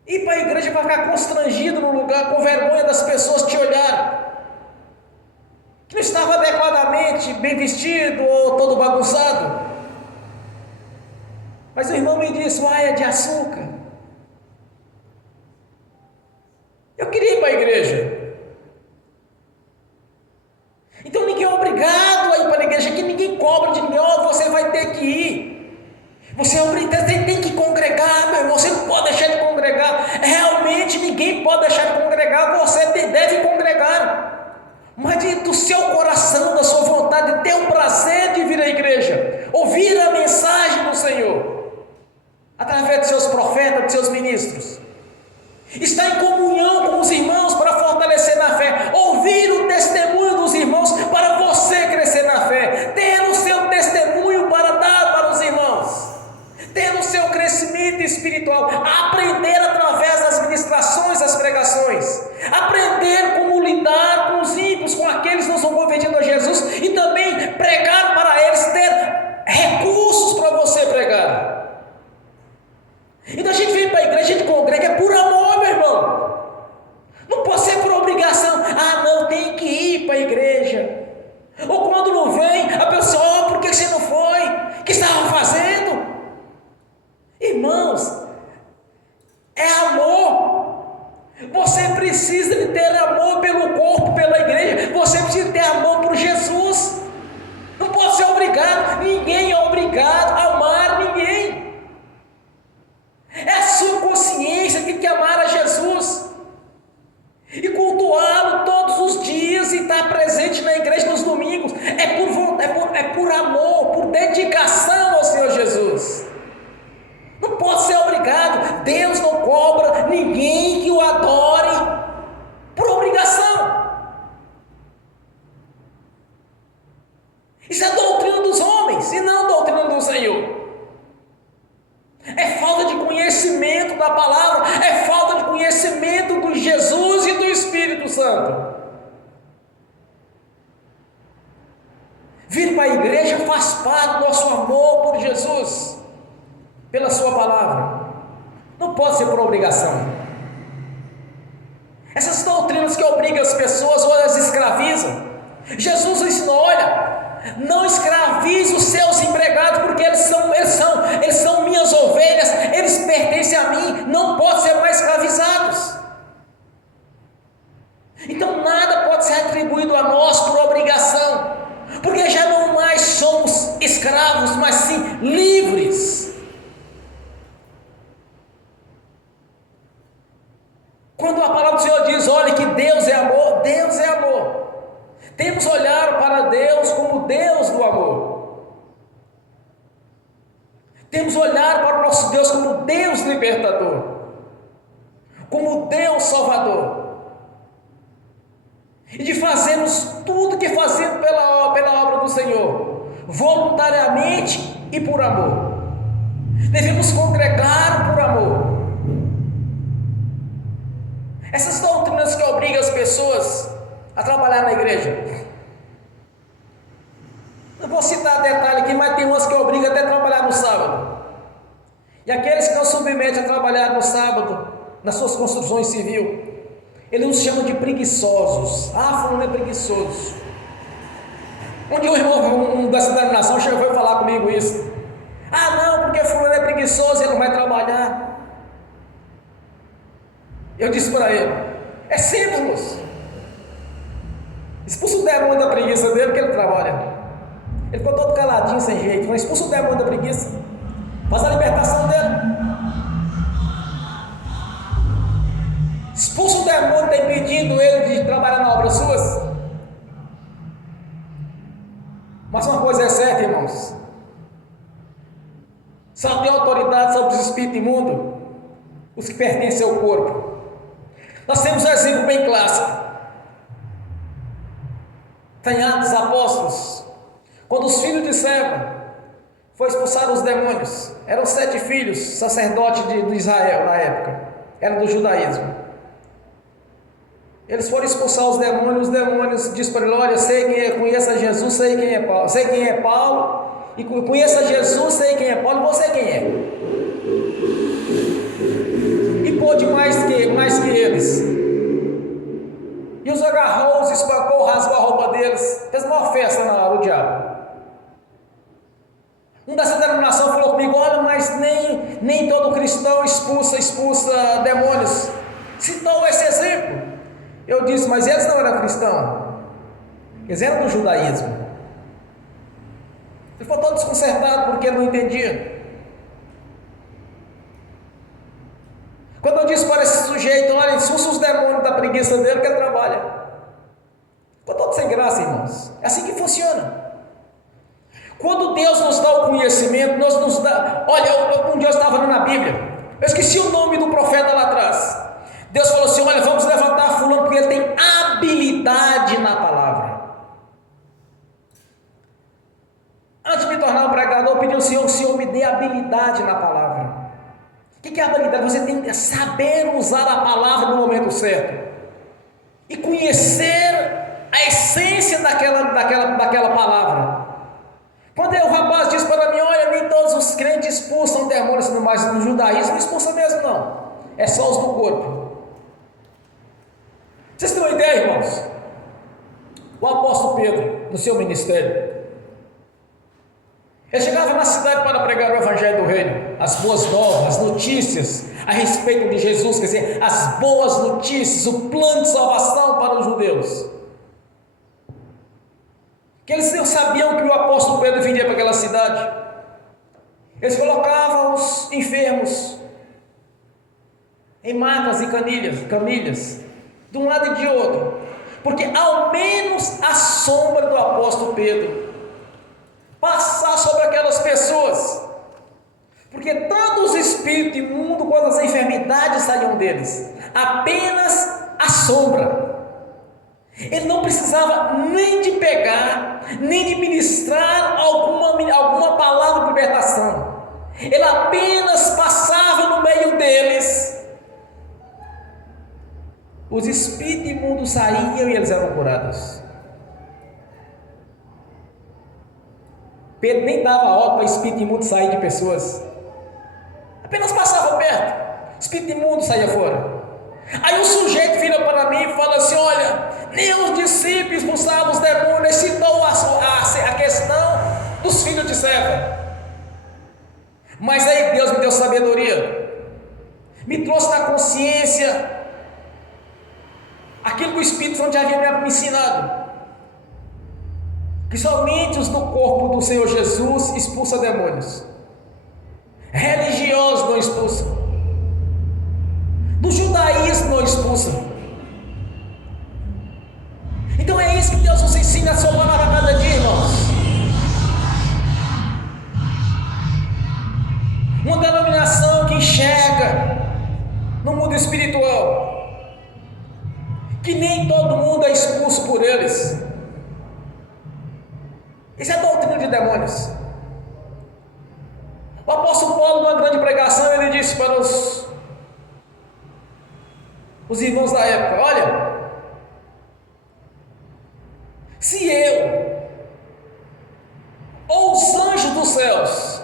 Ir para a igreja para ficar constrangido no lugar, com vergonha das pessoas te olharem, que não estava adequadamente bem vestido ou todo bagunçado. Mas o irmão me disse: é de açúcar. Eu queria ir para a igreja. Então ninguém é obrigado a ir para a igreja, que ninguém cobra de ninguém: você vai ter que ir. Você tem que congregar, meu irmão, você não pode deixar de congregar. Realmente ninguém pode deixar de congregar, você deve congregar. Mas do seu coração, da sua vontade, ter o prazer de vir à igreja, ouvir a mensagem do Senhor, através de seus profetas, de seus ministros, estar em comunhão com os irmãos para fortalecer na fé, ouvir o testemunho dos irmãos para você crescer na fé, ter o seu testemunho para dar para os irmãos, ter o seu crescimento espiritual, aprender através das ministrações, das pregações, aprender como lidar com os ímpios, com aqueles que não são convertidos a Jesus, e também pregar para eles, ter recursos para você pregar. Então a gente vem para a igreja, a gente congrega, é por amor, meu irmão. Não pode ser por obrigação. Não, tem que ir para a igreja. Ou quando não vem, a pessoa: por que você não foi? O que estava fazendo? Irmãos, é amor. Você precisa de ter amor pelo corpo, pela igreja. Você precisa ter amor por Jesus. Não pode ser obrigado. Ninguém é obrigado a amar ninguém. É a sua consciência que tem que amar a Jesus e cultuá-lo todos os dias e estar presente na igreja nos domingos. É por amor, por dedicação ao Senhor Jesus. Não pode ser obrigado. Deus não cobra ninguém que o adore por obrigação. Isso é a doutrina dos homens e não a doutrina do Senhor. É falta de conhecimento da palavra, é falta de conhecimento de Jesus e do Espírito Santo. Vir para a igreja faz parte do nosso amor por Jesus, pela sua palavra. Não pode ser por obrigação. Essas doutrinas que obrigam as pessoas ou as escravizam. Jesus ensinou: olha, não escravize os seus empregados, porque eles são minhas ovelhas, eles pertencem a mim, não podem ser mais escravizados. Então nada pode ser atribuído a nós por obrigação, porque já não mais somos escravos, mas sim livres. Quando a palavra do Senhor diz: olha, que Deus é amor, Deus é amor. Temos que olhar para Deus como Deus do amor. Temos que olhar para o nosso Deus como Deus libertador, como Deus salvador, e de fazermos tudo que fazemos pela obra do Senhor, voluntariamente e por amor. Devemos congregar por amor. Essas doutrinas que obrigam as pessoas a trabalhar na igreja. Não vou citar detalhe aqui, mas tem umas que obrigam até a trabalhar no sábado. E aqueles que não submetem a trabalhar no sábado, nas suas construções civis, eles nos chamam de preguiçosos. Ah, fulano é preguiçoso. Um dia um irmão dessa denominação chegou e foi falar comigo isso. Ah, não, porque fulano é preguiçoso, ele não vai trabalhar. Eu disse para ele, é simples, moço. Expulsa o demônio da preguiça dele, que ele trabalha. Ele ficou todo caladinho, sem jeito. Mas expulsa o demônio da preguiça. Faz a libertação dele. Expulsa o demônio que está impedindo ele de trabalhar na obra suas. Mas uma coisa é certa, irmãos. Só tem autoridade sobre os espíritos imundos os que pertencem ao corpo. Nós temos um exemplo bem clássico. Está em Atos dos Apóstolos. Quando os filhos de Seva foi expulsar os demônios, eram 7 filhos, sacerdotes de Israel na época, eram do judaísmo. Eles foram expulsar os demônios disseram para ele, olha, sei quem é, conheça Jesus, sei quem é Paulo, sei quem é Paulo, e conheça Jesus, sei quem é Paulo, e você quem é? E pôde mais que eles. E os agarrou, os espancou, rasgou a roupa deles, fez uma festa na hora, o diabo. Um dessa denominação falou comigo, olha, mas nem todo cristão expulsa demônios. Citou esse exemplo. Eu disse, mas eles não eram cristãos, eles eram do judaísmo. Ele ficou todo desconcertado porque ele não entendia. Quando eu disse para esse sujeito, olha, expulsa os demônios da preguiça dele que ele trabalha. Ficou todo sem graça, irmãos. É assim que funciona. Quando Deus nos dá o conhecimento, nos dá. Olha, um dia eu estava lendo na Bíblia, eu esqueci o nome do profeta lá atrás. Deus falou assim: olha, vamos levantar fulano porque ele tem habilidade na palavra. Antes de me tornar um pregador, eu pedi ao Senhor: o Senhor me dê habilidade na palavra. O que é habilidade? Você tem que saber usar a palavra no momento certo e conhecer a essência daquela palavra. Quando o rapaz disse para mim, olha, nem todos os crentes expulsam demônios, mas no judaísmo não expulsa mesmo não, é só os do corpo. Vocês têm uma ideia, irmãos? O apóstolo Pedro, no seu ministério, ele chegava na cidade para pregar o evangelho do reino, as boas novas, as notícias a respeito de Jesus, quer dizer, as boas notícias, o plano de salvação para os judeus. Que eles não sabiam que o apóstolo Pedro viria para aquela cidade. Eles colocavam os enfermos em macas e camilhas, de um lado e de outro, porque ao menos a sombra do apóstolo Pedro passar sobre aquelas pessoas, porque tanto os espíritos imundos quanto as enfermidades saíam deles, apenas a sombra. Ele não precisava nem de pegar, nem de ministrar alguma palavra de libertação. Ele apenas passava no meio deles. Os espíritos imundos saíam e eles eram curados. Pedro nem dava ordem para espírito imundo sair de pessoas. Apenas passava perto, espírito imundo saía fora. Aí o sujeito vira para mim e fala assim: olha, nem os discípulos expulsavam os demônios. Citou a questão dos filhos de Seva. Mas aí Deus me deu sabedoria, me trouxe na consciência aquilo que o Espírito Santo já havia me ensinado, que somente os do corpo do Senhor Jesus expulsam demônios, religiosos não expulsam, do judaísmo não expulsam. Então é isso que Deus nos ensina a sua palavra a cada dia, irmãos. Uma denominação que enxerga no mundo espiritual que nem todo mundo é expulso por eles. Isso é doutrina de demônios. O apóstolo Paulo, numa grande pregação, ele disse para os os irmãos da época: olha, se eu ou os anjos dos céus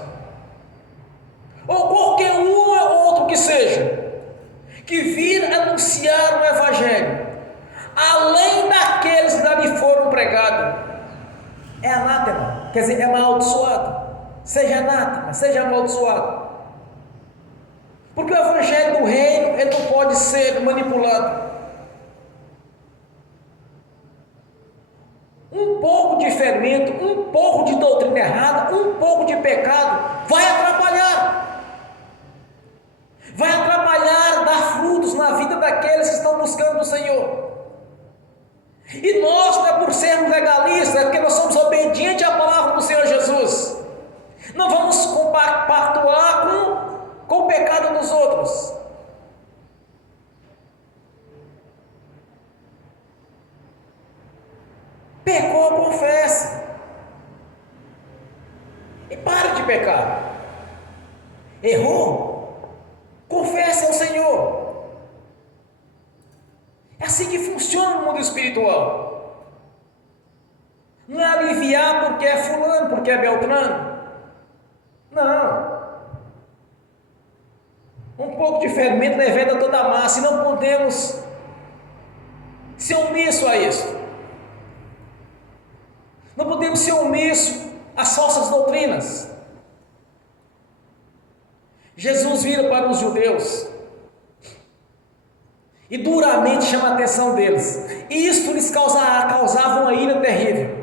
ou qualquer um ou outro que seja, que vir anunciar o Evangelho, além daqueles que ali foram pregados, é anátema, quer dizer, é amaldiçoado. Seja anátema, seja amaldiçoado. Porque o Evangelho do Reino, ele não pode ser manipulado. Um pouco de fermento, um pouco de doutrina errada, um pouco de pecado, vai atrapalhar. Vai atrapalhar dar frutos na vida daqueles que estão buscando o Senhor. E nós, não é por sermos legalistas, é porque nós somos obedientes à palavra do Senhor Jesus. Não vamos compactuar com o pecado dos outros. Pecou, confesse. E pare de pecar. Errou? Confesse ao Senhor. É assim que funciona no mundo espiritual. Não é aliviar porque é fulano, porque é beltrano. Não. Um pouco de fermento leveda toda a massa, e não podemos ser omisso a isso. Não podemos ser omisso às falsas doutrinas. Jesus vira para os judeus e duramente chama a atenção deles. E isso lhes causava uma ira terrível.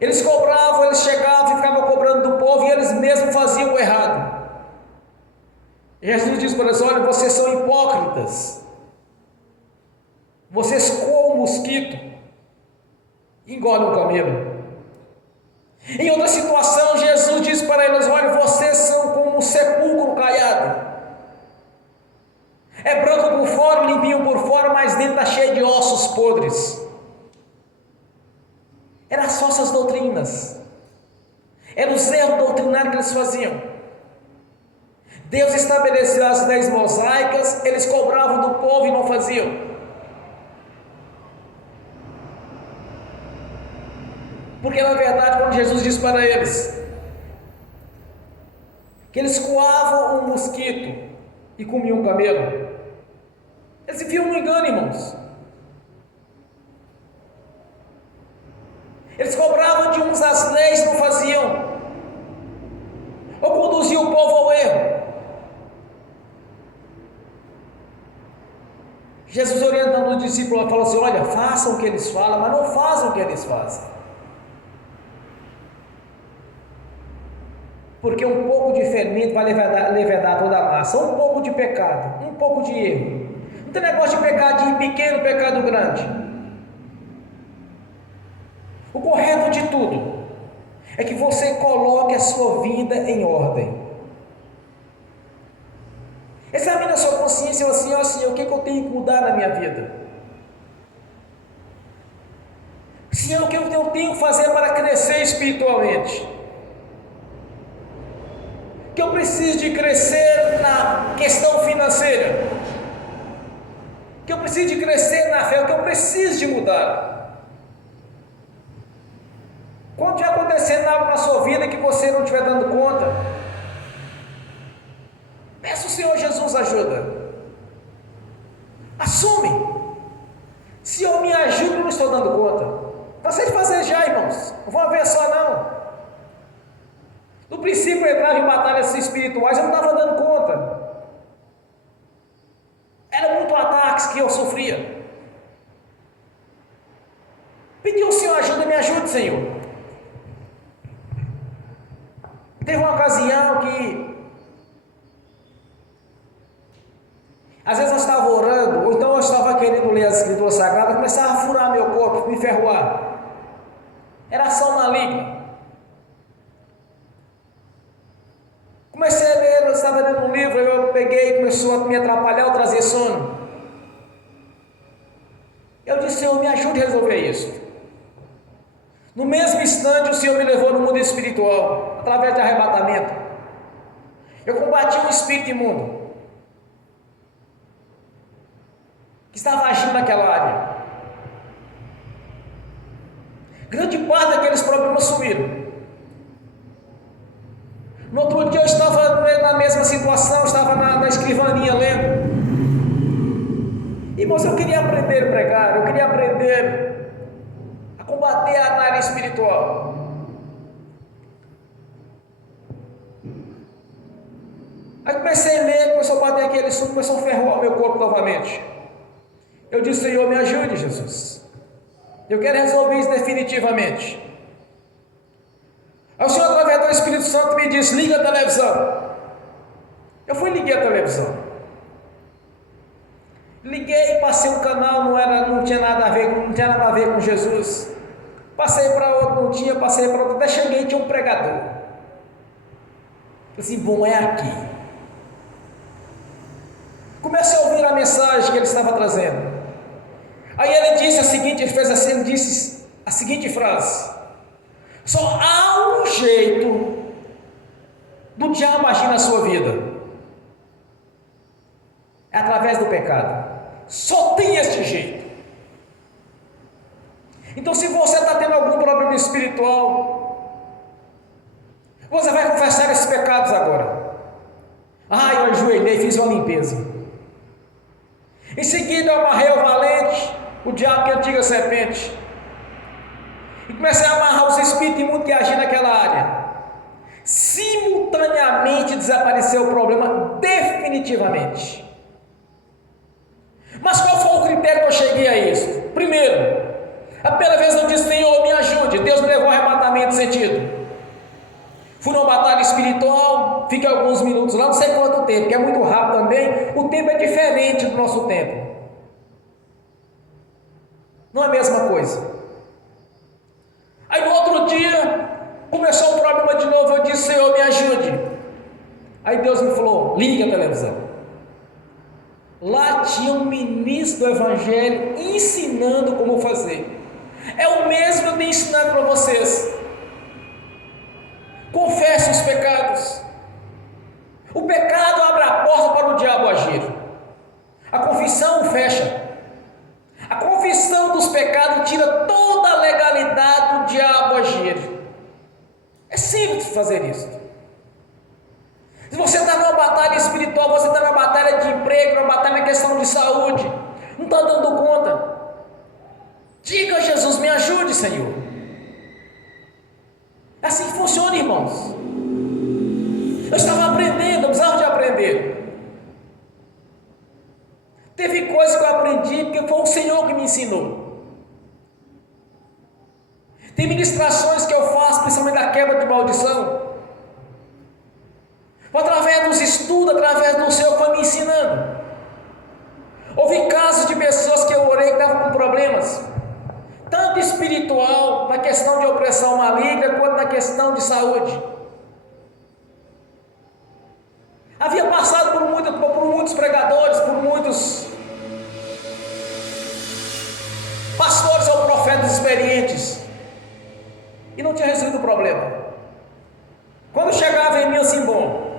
Eles cobravam, eles chegavam e ficavam cobrando do povo, e eles mesmos faziam o errado. Jesus diz para eles: olha, vocês são hipócritas. Vocês comem mosquito, engolem um camelo. Em outra situação, Jesus diz para eles: olha, vocês são como um sepulcro caiado. É branco por fora, limpinho por fora, mas dentro está cheio de ossos podres. Eram as falsas doutrinas. Eram os erros doutrinários que eles faziam. Deus estabeleceu as leis mosaicas, eles cobravam do povo e não faziam. Porque na verdade, quando Jesus disse para eles que eles coavam um mosquito e comiam um camelo, eles viviam no engano, irmãos. Eles cobravam de uns as leis e não faziam, ou conduziam o povo ao erro. Jesus, orientando os discípulos, falou assim: olha, façam o que eles falam, mas não façam o que eles fazem. Porque um pouco de fermento vai levedar toda a massa. Um pouco de pecado, um pouco de erro. Não tem negócio de pecadinho pequeno, pecado grande. O correto de tudo é que você coloque a sua vida em ordem. Examine a sua consciência e fala assim: ó Senhor, o que eu tenho que mudar na minha vida? Senhor, o que eu tenho que fazer para crescer espiritualmente? Que eu preciso de crescer na questão financeira, que eu preciso de crescer na fé, que eu preciso de mudar. Quando estiver acontecendo algo na sua vida que você não estiver dando conta, peça ao Senhor Jesus ajuda. Assume. Senhor, me ajuda, eu não estou dando conta. Cansei de fazer já, irmãos. Não vou ver só não. No princípio eu entrava em batalhas espirituais, eu não estava dando conta. Era muito ataques que eu sofria. Pedi ao Senhor ajuda, me ajude, Senhor. Teve uma ocasião que às vezes eu estava orando, ou então eu estava querendo ler as escrituras sagradas, começava a furar meu corpo, me ferroar. Era ação maligna. Comecei a ler, eu estava lendo um livro, eu peguei, começou a me atrapalhar, eu trazia sono. Eu disse: Senhor, me ajude a resolver isso. No mesmo instante, o Senhor me levou no mundo espiritual, através de arrebatamento. Eu combati um espírito imundo. estava agindo naquela área. Grande parte daqueles problemas sumiram. No outro dia eu estava na mesma situação, estava na escrivaninha lendo. Irmãos, eu queria aprender a pregar, eu queria aprender a combater a área espiritual. Aí comecei a ler, começou a bater aquele suco, começou a ferrar o meu corpo novamente. Eu disse: Senhor, me ajude, Jesus. Eu quero resolver isso definitivamente. Aí o Senhor, através do Espírito Santo, me disse: liga a televisão. Eu fui e liguei a televisão. Liguei, passei um canal, não tinha nada a ver com Jesus. Passei para outro, não tinha, passei para outro, até cheguei e tinha um pregador. Falei assim: bom, é aqui. Comecei a ouvir a mensagem que ele estava trazendo. Aí ele disse ele disse a seguinte frase: só há um jeito do diabo agir na sua vida, é através do pecado. Só tem este jeito. Então, se você está tendo algum problema espiritual, você vai confessar esses pecados agora. Eu ajoelhei, fiz uma limpeza. Em seguida, eu amarrei o valente, o diabo, que é a antiga serpente, e comecei a amarrar os espíritos imundos que agiam naquela área. Simultaneamente desapareceu o problema definitivamente. Mas qual foi o critério que eu cheguei a isso? Primeiro, a primeira vez eu disse: Senhor, me ajude. Deus me levou ao arrebatamento de sentido. Fui numa batalha espiritual, fiquei alguns minutos lá, não sei quanto tempo, que é muito rápido também. O tempo é diferente do nosso tempo, não é a mesma coisa. Aí no outro dia começou o problema de novo. Eu disse: Senhor, me ajude. Aí Deus me falou: liga a televisão. Lá tinha um ministro do Evangelho ensinando como fazer. É o mesmo que eu tenho ensinado para vocês. Confesse os pecados. O pecado abre a porta para o diabo agir. A confissão fecha. A confissão dos pecados tira toda a legalidade do diabo agir. É simples fazer isso. Se você está numa batalha espiritual, você está numa batalha de emprego, numa batalha na questão de saúde, não está dando conta, diga: Jesus, me ajude, Senhor. É assim que funciona, irmãos. Eu estava aprendendo, eu precisava de aprender. Teve coisas que eu aprendi porque foi o Senhor que me ensinou. Tem ministrações que eu faço, principalmente da quebra de maldição, através dos estudos, através do Senhor que foi me ensinando. Houve casos de pessoas que eu orei que estavam com problemas, tanto espiritual, na questão de opressão maligna, quanto na questão de saúde. Havia passado por muitos pregadores, por muitos pastores ou profetas experientes, e não tinha resolvido o problema. Quando chegava em mim assim: bom,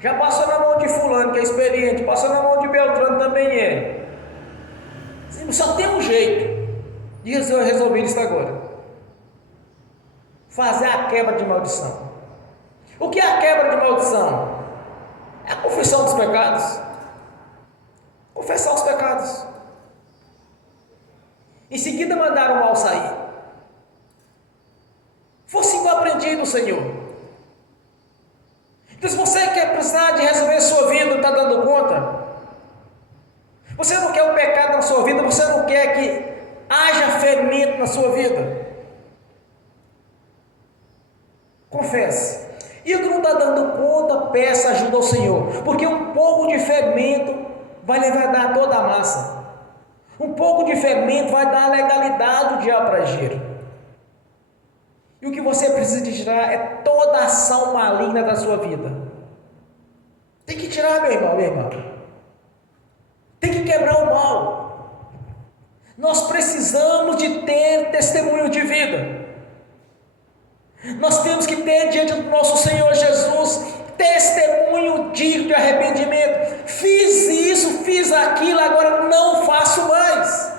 já passou na mão de fulano, que é experiente, passou na mão de Beltrano, também é. Só tem um jeito de resolver isso agora: fazer a quebra de maldição. O que é a quebra de maldição? É a confissão dos pecados. Confessar os pecados. Em seguida mandar o mal sair. Foi assim que eu aprendi do Senhor. Então, se você quer precisar de resolver a sua vida, não está dando conta, você não quer o pecado na sua vida, você não quer que haja fermento na sua vida, confesse. E o que não está dando conta, peça ajuda ao Senhor, porque um pouco de fermento vai dar toda a massa. Um pouco de fermento vai dar a legalidade do diabo para agir. E o que você precisa de tirar é toda a ação maligna da sua vida. Tem que tirar, meu irmão, minha irmã. Tem que quebrar o mal. Nós precisamos de ter testemunho de vida. Nós temos que ter diante do nosso Senhor Jesus testemunho digno de arrependimento, fiz isso, fiz aquilo, agora não faço mais.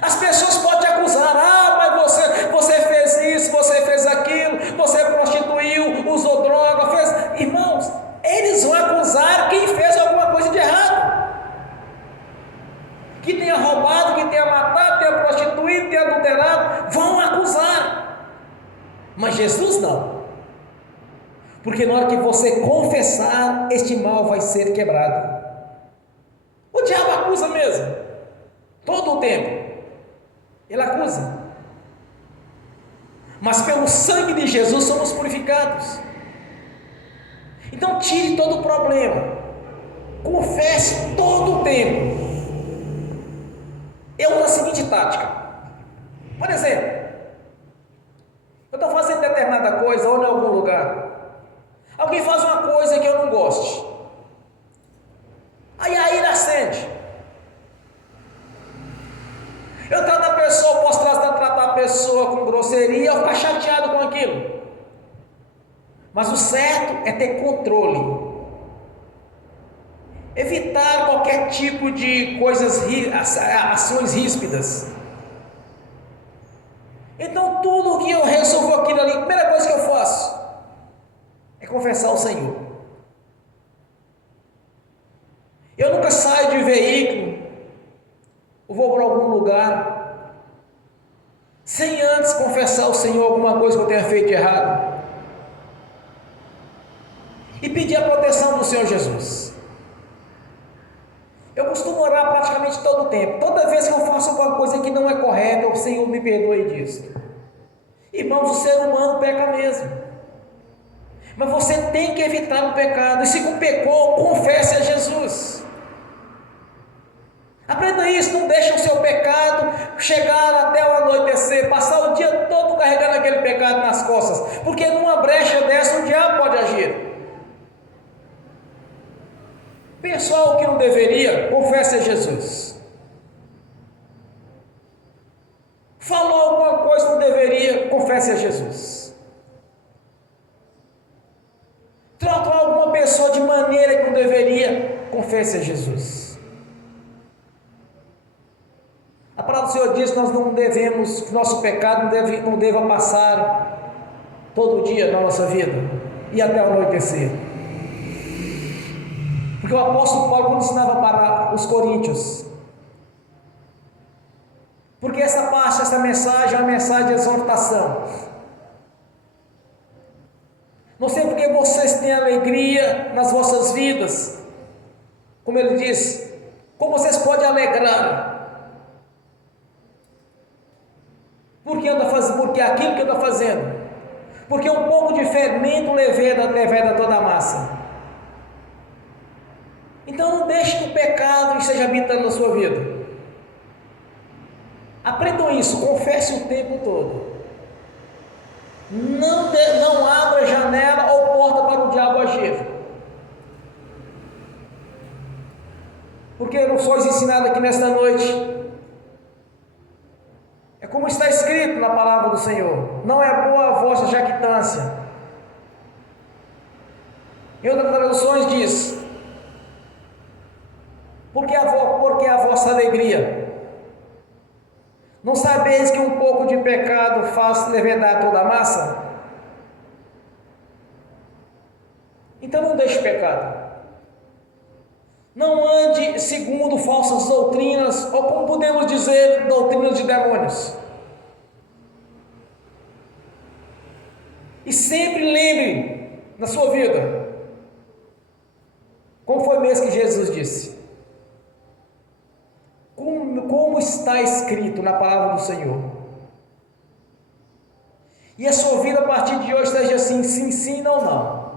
As pessoas podem te acusar, mas você fez isso, você fez aquilo, você prostituiu, usou droga, fez... Irmãos, eles vão acusar quem fez alguma coisa de errado. Que tenha roubado, que tenha matado, tenha prostituído, tenha adulterado, vão acusar. Mas Jesus não. Porque na hora que você confessar, este mal vai ser quebrado. O diabo acusa mesmo, todo o tempo. Ele acusa. Mas pelo sangue de Jesus somos purificados. Então tire todo o problema. Confesse todo o tempo. Eu uso a seguinte tática. Por exemplo, eu estou fazendo determinada coisa ou em algum lugar. Alguém faz uma coisa que eu não goste. Aí a ira acende. Eu trato a pessoa, posso tratar a pessoa com grosseria ou ficar chateado com aquilo. Mas o certo é ter controle. Evitar qualquer tipo de ações ríspidas. Então tudo que eu resolvo aquilo ali, a primeira coisa que eu faço é confessar ao Senhor. Eu nunca saio de veículo, ou vou para algum lugar, sem antes confessar ao Senhor alguma coisa que eu tenha feito de errado. E pedir a proteção do Senhor Jesus. Eu costumo orar praticamente todo o tempo. Toda vez que eu faço alguma coisa que não é correta, o Senhor me perdoe disso. Irmãos, o ser humano peca mesmo. Mas você tem que evitar o pecado. E se pecou, confesse a Jesus. Aprenda isso, não deixe o seu pecado chegar até o anoitecer, passar o dia todo carregando aquele pecado nas costas, porque numa brecha dessa o diabo pode agir. Pensou algo que não deveria, confesse a Jesus. Falou alguma coisa que não deveria, confesse a Jesus. Tratou alguma pessoa de maneira que não deveria, confesse a Jesus. A palavra do Senhor diz que nós não devemos, que nosso pecado não deva passar todo dia na nossa vida e até o anoitecer. Porque o apóstolo Paulo, quando ensinava para os coríntios, porque essa mensagem é uma mensagem de exortação. Não sei porque vocês têm alegria nas vossas vidas, como ele diz, como vocês podem alegrar? Porque aquilo que anda fazendo, porque um pouco de fermento leveda toda a massa. Então não deixe que o pecado esteja habitando na sua vida. Aprendam isso, confesse o tempo todo. Não abra janela ou porta para o diabo agir. Porque não foi ensinado aqui nesta noite. É como está escrito na palavra do Senhor: não é boa a vossa jactância. Em outras traduções diz: porque a vossa alegria. Não sabeis que um pouco de pecado faz levedar toda a massa? Então não deixe o pecado. Não ande segundo falsas doutrinas, ou como podemos dizer, doutrinas de demônios. E sempre lembre na sua vida, como foi mesmo que Jesus disse, como está escrito na palavra do Senhor. E a sua vida a partir de hoje esteja assim, sim, não.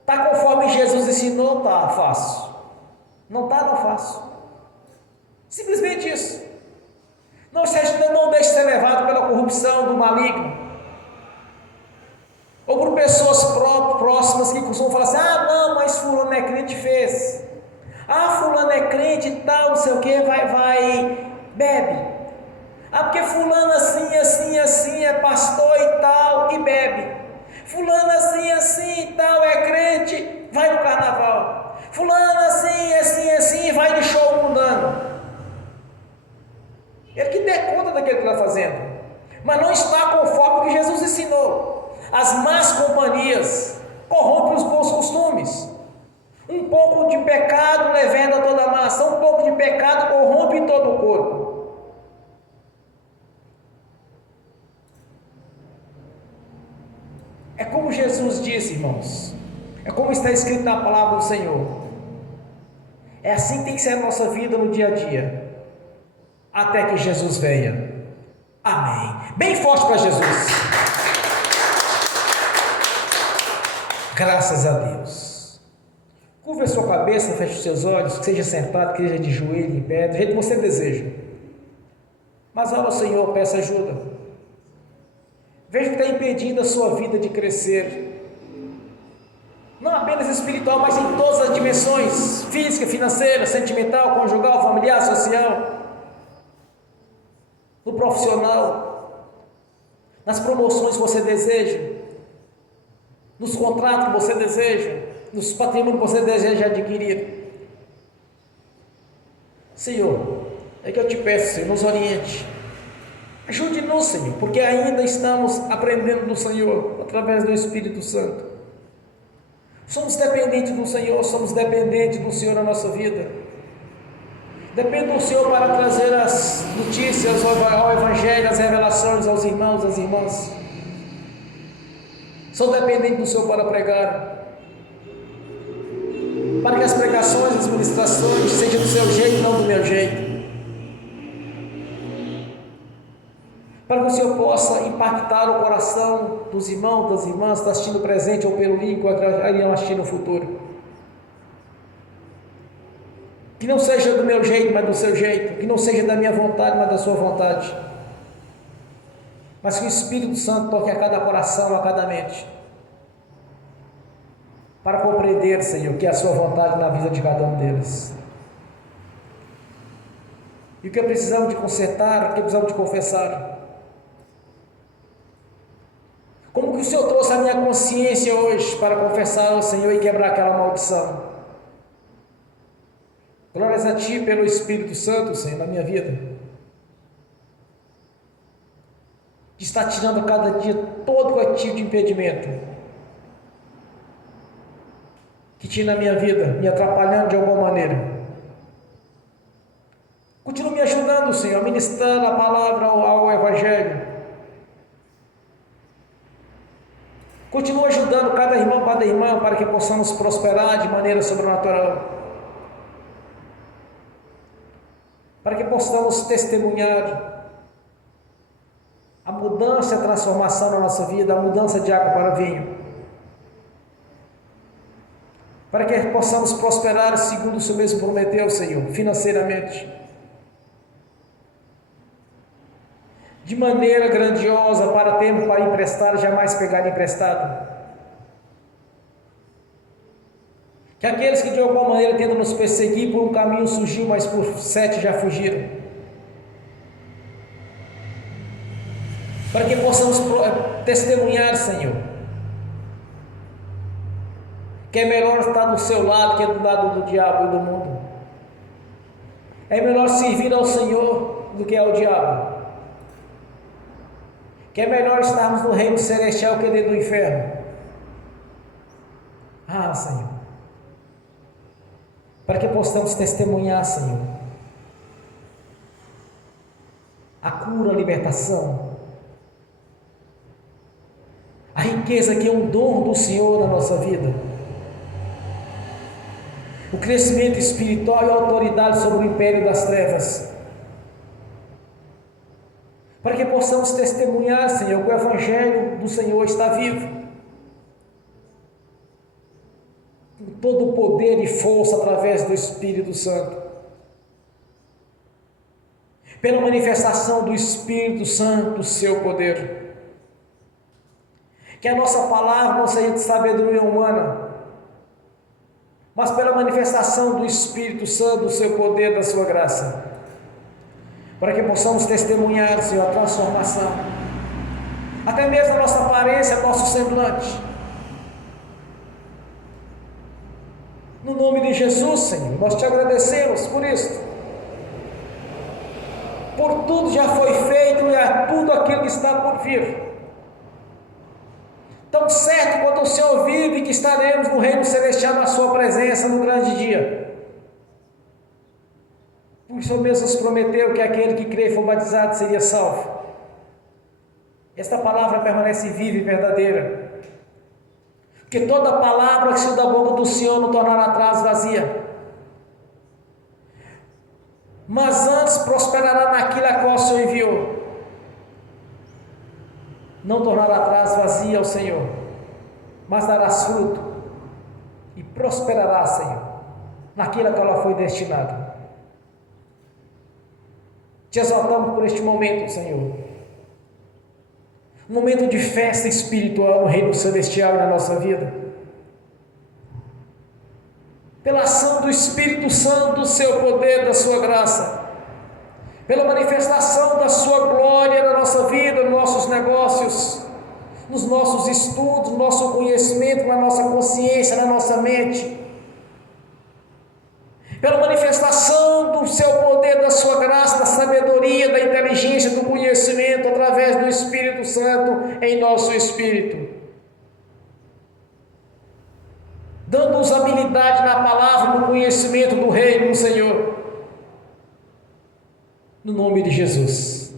Está conforme Jesus ensinou? Está, faço. Não está, não faço. Simplesmente isso. Não deixe ser levado pela corrupção do maligno. Ou por pessoas próximas que costumam falar assim: não, mas fulano é crente, fez. Fulano é crente e tal, não sei o que, bebe. Porque fulano assim, é pastor e tal, e bebe. Fulano assim, assim e tal, é crente, vai no carnaval. Fulano assim, assim, assim, vai de show mundano. Ele que dê conta daquilo que está fazendo, mas não está conforme o que Jesus ensinou. As más companhias corrompem os bons costumes. Um pouco de pecado leveda toda a massa, um pouco de pecado corrompe todo o corpo. É como Jesus disse, irmãos, é como está escrito na palavra do Senhor. É assim que tem que ser a nossa vida no dia a dia, até que Jesus venha. Amém. Bem forte para Jesus. Graças a Deus. Curva a sua cabeça, feche os seus olhos, que seja sentado, que seja de joelho, em pé, do jeito que você deseja. Mas ora ao Senhor, peça ajuda. Veja o que está impedindo a sua vida de crescer. Não apenas espiritual, mas em todas as dimensões: física, financeira, sentimental, conjugal, familiar, social, no profissional, nas promoções que você deseja, nos contratos que você deseja, nos patrimônios que você deseja adquirir. Senhor, é que eu te peço, Senhor, nos oriente. Ajude-nos, Senhor, porque ainda estamos aprendendo do Senhor, através do Espírito Santo. Somos dependentes do Senhor, somos dependentes do Senhor na nossa vida. Depende do Senhor para trazer as notícias ao Evangelho, as revelações aos irmãos, às irmãs. Sou dependente do Senhor para pregar, para que as pregações, as ministrações sejam do seu jeito, não do meu jeito. Para que o Senhor possa impactar o coração dos irmãos, das irmãs, que estão assistindo presente ou pelo link, ou irão assistir no futuro. Que não seja do meu jeito, mas do seu jeito. Que não seja da minha vontade, mas da sua vontade. Mas que o Espírito Santo toque a cada coração, a cada mente. Para compreender, Senhor, que é a sua vontade na vida de cada um deles. E o que precisamos de consertar, o que precisamos de confessar. Como que o Senhor trouxe a minha consciência hoje para confessar ao Senhor e quebrar aquela maldição? Glórias a Ti pelo Espírito Santo, Senhor, na minha vida. Que está tirando cada dia todo o tipo de impedimento que tinha na minha vida, me atrapalhando de alguma maneira. Continua me ajudando, Senhor, a ministrar a palavra ao Evangelho. Continua ajudando cada irmão, cada irmã, para que possamos prosperar de maneira sobrenatural. Para que possamos testemunhar a mudança e a transformação na nossa vida, a mudança de água para vinho. Para que possamos prosperar segundo o Senhor mesmo prometeu, Senhor, financeiramente. De maneira grandiosa, para termos para emprestar, jamais pegar emprestado. Que aqueles que de alguma maneira tentam nos perseguir, por um caminho surgiu, mas por 7 já fugiram. Para que possamos testemunhar, Senhor, que é melhor estar do seu lado que do lado do diabo e do mundo. É melhor servir ao Senhor do que ao diabo. Que é melhor estarmos no reino celestial que dentro do inferno. Ah, Senhor, para que possamos testemunhar, Senhor, a cura, a libertação, a riqueza que é um dom do Senhor na nossa vida, o crescimento espiritual e a autoridade sobre o império das trevas, para que possamos testemunhar, Senhor, que o Evangelho do Senhor está vivo, com todo o poder e força através do Espírito Santo, pela manifestação do Espírito Santo, do seu poder. Que a nossa palavra não seja de sabedoria humana, mas pela manifestação do Espírito Santo, do seu poder, da sua graça, para que possamos testemunhar, Senhor, a transformação, até mesmo a nossa aparência, nosso semblante. No nome de Jesus, Senhor, nós te agradecemos por isso. Por tudo já foi feito e é tudo aquilo que está por vir. Tão certo quanto o Senhor vive, que estaremos no reino celestial na sua presença no grande dia. Por isso mesmo nos prometeu que aquele que crê e for batizado seria salvo. Esta palavra permanece viva e verdadeira. Porque toda palavra que saiu da boca do Senhor não tornará atrás vazia, mas antes prosperará naquilo a qual o Senhor enviou. Não tornará atrás vazia ao Senhor, mas darás fruto e prosperará, Senhor, naquilo a qual ela foi destinada. Te exaltamos por este momento, Senhor, um momento de festa espiritual no reino celestial e na nossa vida, pela ação do Espírito Santo, do seu poder, da sua graça, pela manifestação da sua glória na nossa vida, nos nossos negócios, nos nossos estudos, no nosso conhecimento, na nossa consciência, na nossa mente, pela manifestação do seu poder, da sua graça, da sabedoria, da inteligência, do conhecimento, através do Espírito Santo em nosso espírito, dando-nos habilidade na palavra, no conhecimento do reino do Senhor, no nome de Jesus.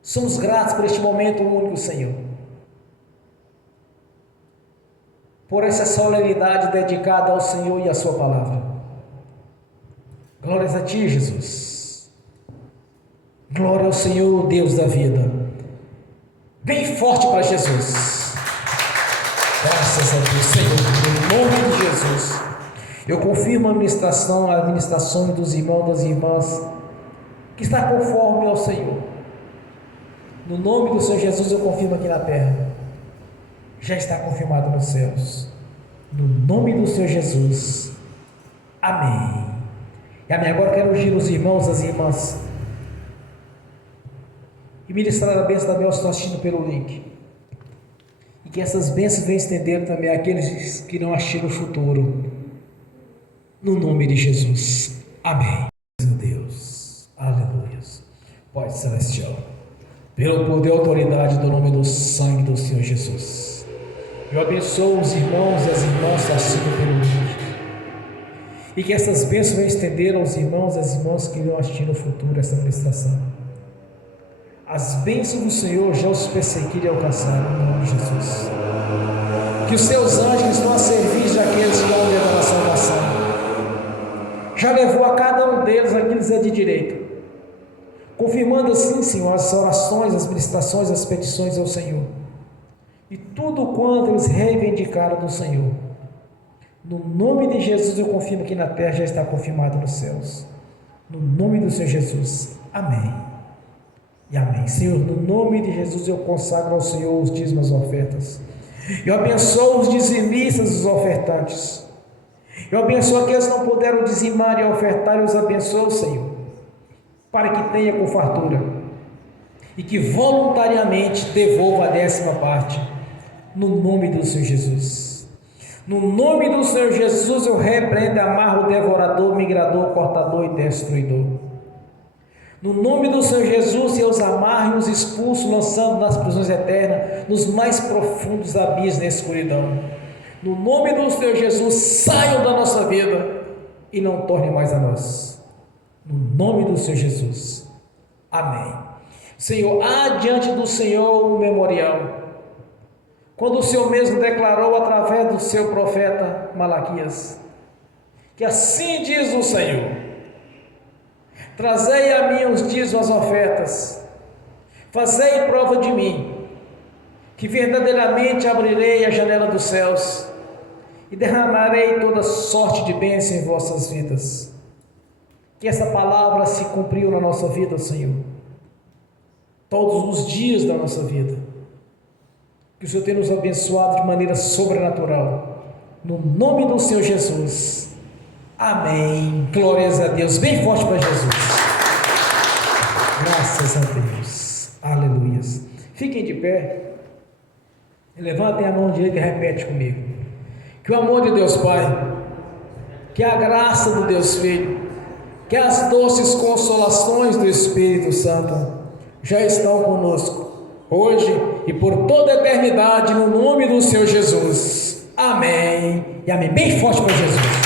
Somos gratos por este momento único, Senhor, por essa solenidade dedicada ao Senhor e à sua palavra. Glórias a Ti, Jesus. Glória ao Senhor, Deus da vida. Bem forte para Jesus. Graças a Deus, Senhor, no nome de Jesus. Eu confirmo a administração dos irmãos e das irmãs, que está conforme ao Senhor. No nome do Senhor Jesus, eu confirmo aqui na terra. Já está confirmado nos céus. No nome do Senhor Jesus. Amém. E amém. Agora quero ungir os irmãos e as irmãs e ministrar a bênção também aos que estão assistindo pelo link. E que essas bênçãos venham estender também àqueles que não assistiram o futuro. No nome de Jesus. Amém. Meu Deus. Aleluia. Pai celestial, pelo poder e autoridade do nome do sangue do Senhor Jesus, eu abençoo os irmãos e as irmãs que assistem pelo link. E que essas bênçãos venham estender aos irmãos e às irmãs que irão assistir no futuro essa ministração. As bênçãos do Senhor já os perseguirem e alcançaram, no nome de Jesus. Que os seus anjos estão a serviço daqueles que vão levar a salvação. Já levou a cada um deles aquilo que lhes é de direito. Confirmando assim, Senhor, as orações, as ministrações, as petições ao Senhor. E tudo quanto eles reivindicaram do Senhor. No nome de Jesus eu confirmo que na terra já está confirmado nos céus. No nome do Senhor Jesus. Amém. E amém. Senhor, no nome de Jesus eu consagro ao Senhor os dízimos e as ofertas. Eu abençoo os dizimistas e os ofertantes. Eu abençoo aqueles que não puderam dizimar e ofertar, eu os abençoo, Senhor, para que tenha com fartura e que voluntariamente devolva a 10ª parte, no nome do Senhor Jesus. No nome do Senhor Jesus eu repreendo e amarro o devorador, migrador, cortador e destruidor. No nome do Senhor Jesus, eu os amarro e os expulso, lançando nas prisões eternas, nos mais profundos abismos da escuridão. No nome do Senhor Jesus, saiam da nossa vida e não tornem mais a nós. No nome do Senhor Jesus. Amém. Senhor, há diante do Senhor um memorial. Quando o Senhor mesmo declarou através do seu profeta Malaquias, que assim diz o Senhor: trazei a mim os dízimos, as ofertas, fazei prova de mim, que verdadeiramente abrirei a janela dos céus e derramarei toda sorte de bênção em vossas vidas. Que essa palavra se cumpriu na nossa vida, Senhor, todos os dias da nossa vida. Que o Senhor tenha nos abençoado de maneira sobrenatural, no nome do Senhor Jesus. Amém. Glórias a Deus. Bem forte para Jesus. Graças a Deus. Aleluias. Fiquem de pé. Levantem a mão direita e repete comigo. Que o amor de Deus Pai, que a graça do Deus Filho, que as doces consolações do Espírito Santo já estão conosco, hoje e por toda a eternidade, no nome do Senhor Jesus. Amém e amém. Bem forte para Jesus.